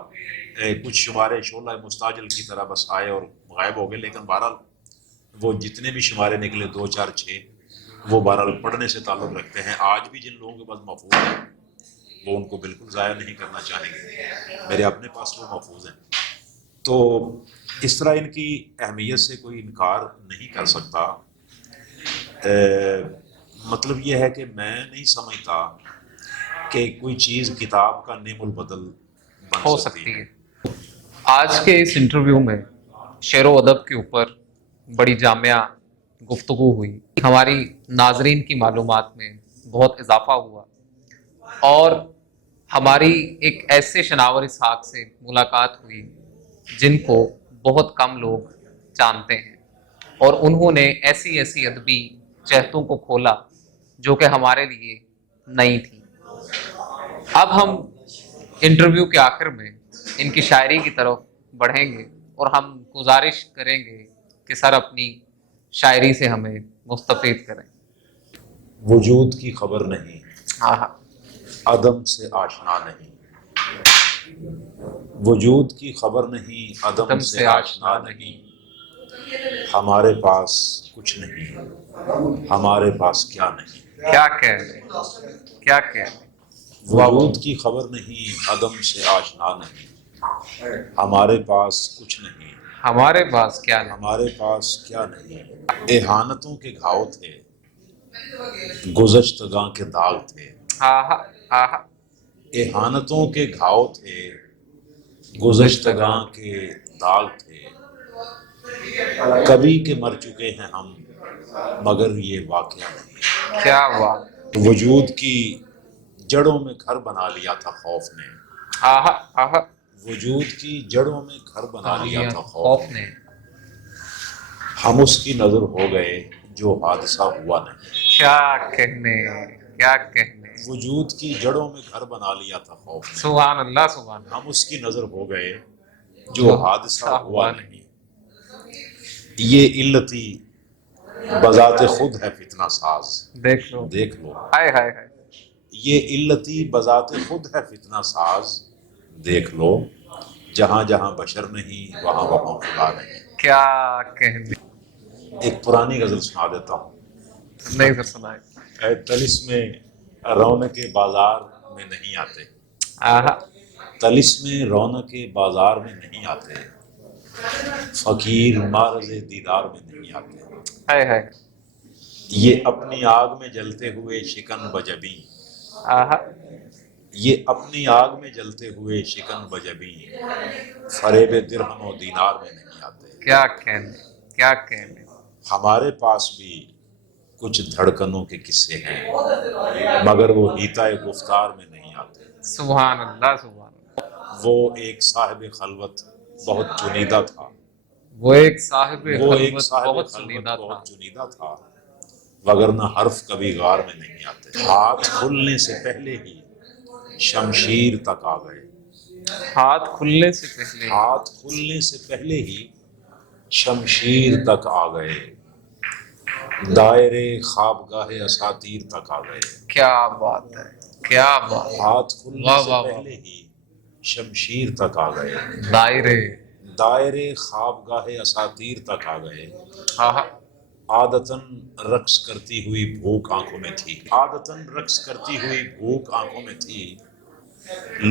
کچھ شمارے شعلہ مستعجل کی طرح بس آئے اور غائب ہو گئے، لیکن بہرحال وہ جتنے بھی شمارے نکلے 2-4-6 وہ بہرحال پڑھنے سے تعلق رکھتے ہیں۔ آج بھی جن لوگوں کے پاس محفوظ ہیں وہ ان کو بالکل ضائع نہیں کرنا چاہیں گے، میرے اپنے پاس وہ محفوظ ہیں۔ تو اس طرح ان کی اہمیت سے کوئی انکار نہیں کر سکتا۔ مطلب یہ ہے کہ میں نہیں سمجھتا کہ کوئی چیز کتاب کا نعم البدل ہو سکتی ہے۔ آج کے اس انٹرویو میں شعر و ادب کے اوپر بڑی جامعہ گفتگو ہوئی، ہماری ناظرین کی معلومات میں بہت اضافہ ہوا اور ہماری ایک ایسے شناور اسحاق سے ملاقات ہوئی جن کو بہت کم لوگ جانتے ہیں، اور انہوں نے ایسی ادبی جہتوں کو کھولا جو کہ ہمارے لیے نئی تھی۔ اب ہم انٹرویو کے آخر میں ان کی شاعری کی طرف بڑھیں گے اور ہم گزارش کریں گے کہ سر اپنی شاعری سے ہمیں مستفید کریں۔ وجود کی خبر نہیں، ہاں عدم سے آشنا نہیں، وجود کی خبر نہیں، عدم سے آشنا نہیں، ہمارے پاس کچھ نہیں، ہمارے پاس کیا نہیں۔ کیا کہہ رہے، کیا کہہ رہے۔ وجود کی خبر نہیں، عدم سے آشنا نہیں، ہمارے پاس کچھ نہیں، ہمارے پاس کیا نہیں. ہمارے پاس کیا نہیں. احانتوں کے گھاؤ تھے، گزشتگاں کے داغ تھے. آہا آہا. احانتوں کے گھاؤ تھے، گزشتگاں کے داغ تھے. کبھی کے مر چکے ہیں ہم، مگر یہ واقعہ نہیں. کیا بات. وجود کی جڑوں میں گھر بنا لیا تھا خوف نے. آہا آہا. وجود کی جڑوں میں گھر بنا لیا تھا خوف خوف نے. نے. ہم اس کی نظر ہو گئے جو حادثہ ہوا نہیں. کیا کہنے، کیا کہنے. وجود کی جڑوں میں گھر بنا لیا تھا خوف نے. سبحان اللہ سبحان اللہ. ہم اس کی نظر ہو گئے جو حادثہ ہوا نہیں. یہ علتی بذات خود ہے فتنہ ساز. دیکھ لو. دیکھ لو. ہائے ہائے ہائے. یہ علتی بذات خود ہے فتنہ ساز. دیکھ لو. جہاں جہاں بشر نہیں وہاں وہاں خدا نہیں. کیا کہنے. ایک پرانی غزل سنا دیتا ہوں. نہیں سر سنائے. اے طلسمے رونق بازار میں نہیں آتے. آہا. طلسمے رونق بازار میں نہیں آتے. فقیر معرض دیدار میں نہیں آتے. ہائے ہائے. یہ اپنی آگ میں جلتے ہوئے شکن بجبی. آہا. یہ اپنی آگ میں جلتے ہوئے شکن بجبی. فریب درہم و دینار میں نہیں آتے. کیا کہنے، کیا کہنے. ہمارے پاس بھی کچھ دھڑکنوں کے قصے ہیں، مگر وہ ہیتا گفتار میں نہیں آتے. سبحان اللہ سبحان اللہ. وہ ایک صاحب خلوت بہت چنیدہ تھا. وہ ایک صاحب وہ ایک خلوت صاحب بہت خلوت چنیدہ تھا. بہت چنیدہ تھا، وگرنہ حرف کبھی غار میں نہیں آتے. ہاتھ کھلنے سے پہلے ہی شمشیر تک آ گئے. ہاتھ کھلنے سے پہلے. ہاتھ کھلنے سے پہلے ہی شمشیر تک آ گئے. دائرے خوابگاہ اساطیر تک آ گئے. کیا بات ہے، کیا بات. ہاتھ کھلنے واہ سے واہ واہ. پہلے ہی شمشیر تک آ گئے. دائرے. دائرے خوابگاہ اساطیر تک آ گئے. آہا. عادتاً رقص کرتی ہوئی بھوک آنکھوں میں تھی. عادتاً رقص کرتی ہوئی بھوک آنکھوں میں تھی.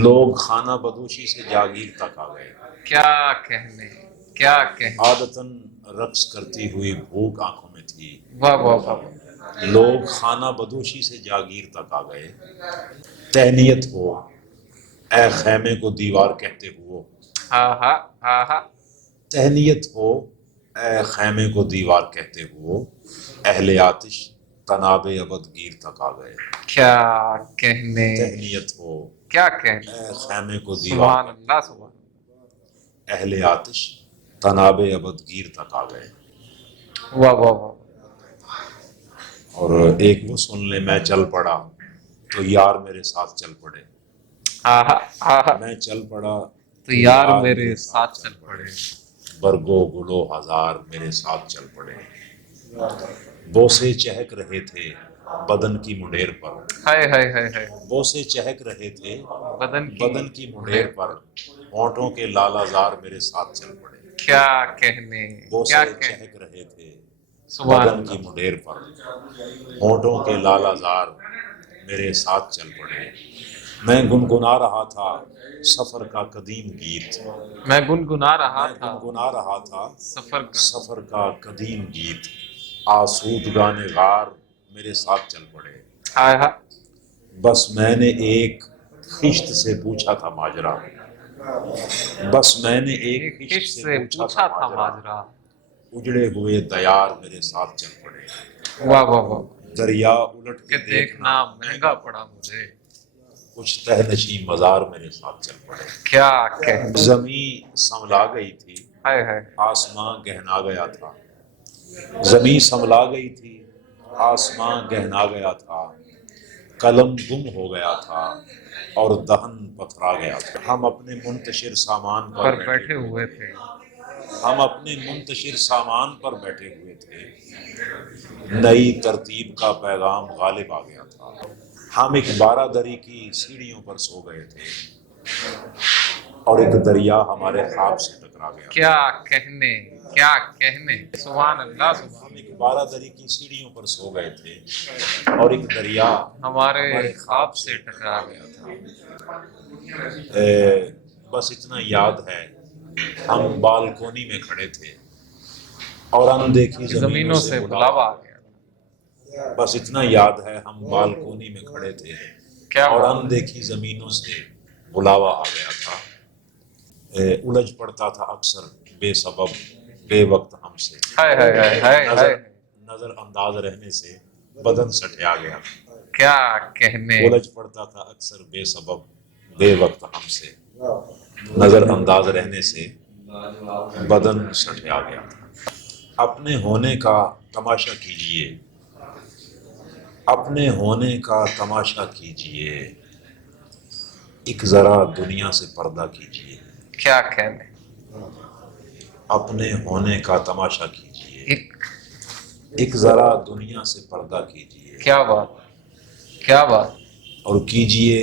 لوگ خانہ بدوشی سے جاگیر تک آ گئے. کیا کہنے، کیا کہنے. عادتاً رقص کرتی ہوئی بھوک آنکھوں میں تھی. واہ واہ واہ. لوگ خانہ بدوشی سے جاگیر تک آ گئے. تہنیت ہو اے خیمے کو دیوار کہتے ہوئے. آہا آہا. تہنیت ہو اے خیمے کو دیوار کہتے ہوئے. اہل آتش تناب ابد گیر تک آ گئے. کیا کہنے، تہنیت ہو کیا کہنے. اے خیمے کو دیوار. سبحان اللہ سبحان اللہ. اہل آتش تناب ابد گیر تک آ گئے. واہ واہ واہ. اور ایک وہ سن لے میں چل پڑا تو یار میرے ساتھ چل پڑے. آہا آہا. میں چل پڑا تو یار میرے ساتھ چل پڑے. برگو گلو ہزار میرے ساتھ چل پڑے. بوسے چہک رہے تھے بدن کی منڈیر پر. ہائے ہائے ہائے ہائے. بوسے چہک رہے تھے بدن کی منڈیر پر. ہونٹوں کے لالہ زار میرے ساتھ چل پڑے. کیا کہنے، بوسے کیا کہنے. چہک رہے تھے سبحان بدن کی اللہ. منڈیر پر. ہونٹوں کے لالہ زار میرے ساتھ چل پڑے. میں گنگنا رہا تھا سفر کا قدیم گیت. میں گنگنا رہا میں تھا گنگنا رہا تھا سفر کا. کا قدیم گیت. آسودگان غار میرے ساتھ چل پڑے. ہائے ہائے. بس میں نے ایک خشت سے پوچھا تھا ماجرا. بس میں نے ایک ایک خشت سے سے پوچھا تھا ماجرا. اجڑے ہوئے دیار میرے ساتھ چل پڑے. واہ واہ واہ. دریا الٹ کہ کے دیکھنا مہنگا پڑا مجھے. کچھ تہنشی مزار میرے ساتھ چل پڑے. کیا کہنے. زمین سنبھلا گئی تھی ہائے ہائے. آسمان گہنا گیا تھا. زمین سنبھلا گئی تھی آسمان گہنا گیا تھا. قلم گم ہو گیا تھا اور دہن پتھرا گیا تھا. ہم اپنے منتشر سامان پر بیٹھے ہوئے تھے. ہم اپنے منتشر سامان پر بیٹھے ہوئے تھے. نئی ترتیب کا پیغام غالب آ گیا تھا. ہم ایک بارہ دری کی سیڑھیوں پر سو گئے تھے اور ایک دریا ہمارے خواب سے ٹکرا گیا. کیا کہنے، کیا کہنے. سبحان اللہ سبحان. ہم ایک بارہ دری کی سیڑھیوں پر سو گئے تھے اور ایک دریا ہمارے خواب سے ٹکرا گیا تھا. بس اتنا یاد ہے ہم بالکونی میں کھڑے تھے اور اندیکھی زمینوں سے بلاوا آ گیا. بس اتنا یاد ہے، ہم بالکونی میں کھڑے تھے کیا اور بات ہے. اندیکھی زمینوں سے بلاوا آ گیا تھا. الجھ پڑتا تھا اکثر بے سبب بے وقت ہم سے، ہائے ہائے ہائے ہائے ہائے. نظر انداز رہنے سے بدن سٹیا گیا. کیا کہنے. الجھ پڑتا تھا اکثر بے سبب بے وقت ہم سے، نظر انداز رہنے سے بدن سٹیا گیا تھا. اپنے ہونے کا تماشا کیجئے، اپنے ہونے کا تماشا کیجئے، ایک ذرا دنیا سے پردہ کیجئے. کیا کہنے. اپنے ہونے کا تماشا کیجئے، ایک ذرا دنیا سے پردہ کیجئے. کیا بات، کیا بات. اور کیجئے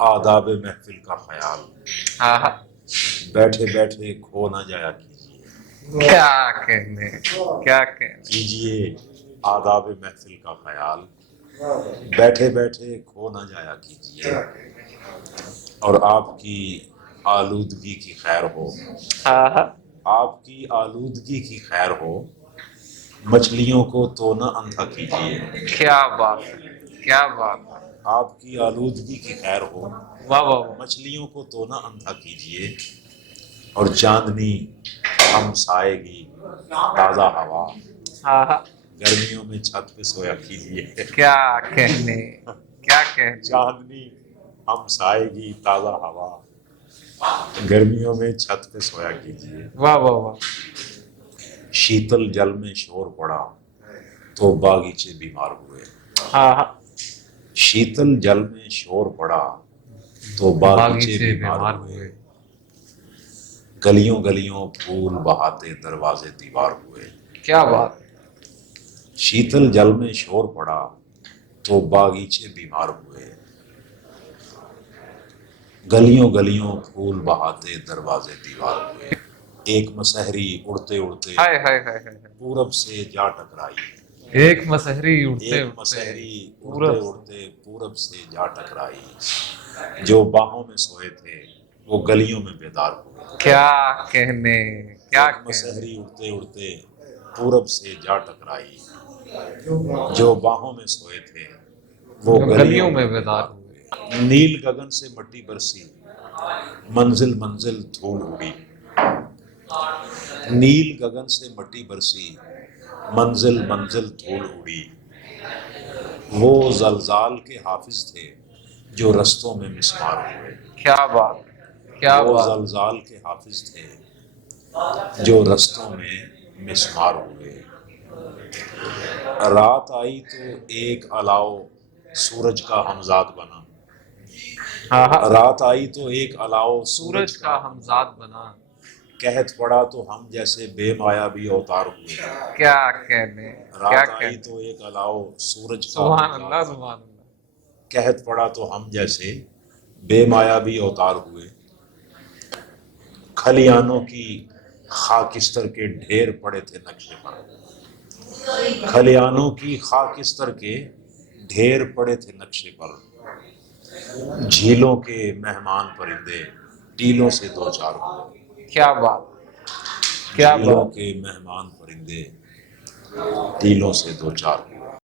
آداب محفل کا خیال، آہا. بیٹھے بیٹھے کھو نہ جایا کیجئے. کیا کہنے، کیا کہنے. کیجئے آداب محفل کا خیال، بیٹھے بیٹھے کھو نہ جایا کیجئے. اور آپ کی آلودگی کی خیر ہو، آہا. آپ کی آلودگی کی خیر ہو، مچھلیوں کو تو نہ اندھا کیجئے. کیا بات، کیا بات. آپ کی آلودگی کی خیر ہو، واہ واہ واہ. مچھلیوں کو تو نہ اندھا کیجئے. اور چاندنی ہم سائے گی تازہ ہوا، آہا. گرمیوں میں چھت پہ سویا کیجئے. کیا کہنے، کیا کہنے. چاندنی ہم سائے گی تازہ ہوا، گرمیوں میں چھت پہ سویا کیجئے. واہ واہ واہ. شیتل جل میں شور پڑا تو باغیچے بیمار ہوئے. آہا. شیتل جل میں شور پڑا تو باغیچے بیمار ہوئے. گلیوں گلیوں پھول بہاتے دروازے دیوار ہوئے. کیا بات. شیتل جل میں شور پڑا تو باغیچے بیمار ہوئے. گلیوں گلیوں پھول بہاتے دروازے دیوار ہوئے. ایک مسحری اڑتے اڑتے ہائے ہائے ہائے ہائے. پورب سے جا ٹکرائی. ایک مسحری اڑتے ایک اڑتے مسحری اڑتے اڑتے پورب سے جا ٹکرائی. جو باہوں میں سوئے تھے وہ گلیوں میں بیدار ہوئے. کیا کہنے، کیا ایک کہنے. مسحری اڑتے اڑتے پورب سے جا ٹکرائی. جو باہوں میں سوئے تھے وہ گلیوں میں بیدار ہوئے. نیل گگن سے مٹی برسی، منزل منزل دھول اڑی. نیل گگن سے مٹی برسی، منزل منزل دھول اڑی. وہ زلزال کے حافظ تھے جو رستوں میں مسمار ہوئے. کیا بات، کیا وہ بات. زلزال کے حافظ تھے جو رستوں میں مسمار ہوئے. رات آئی تو ایک الاؤ سورج کا ہمزاد بنا. آہا. رات آئی تو ایک الاؤ سورج کا ہمزاد بنا. قحط پڑا تو ہم جیسے بے مایا بھی اوتار ہوئے. کیا کہنے، کیا رات آئی کہنے. تو ایک الاؤ سورج کا سبحان ہمزاد اللہ، بنا. سبحان اللہ. قحط پڑا تو ہم جیسے بے مایا بھی اوتار ہوئے. کھلیانوں کی خاکستر کے ڈھیر پڑے تھے نقشے پر. کھلیانوں کی خاکستر کے ڈھیر پڑے تھے نقشے پر. جھیلوں کے مہمان پرندے ٹیلوں سے دو چار ہوئے. کیا بات، کیا جھیلوں بات. کے مہمان پرندے ٹیلوں سے دو چار ہوئے.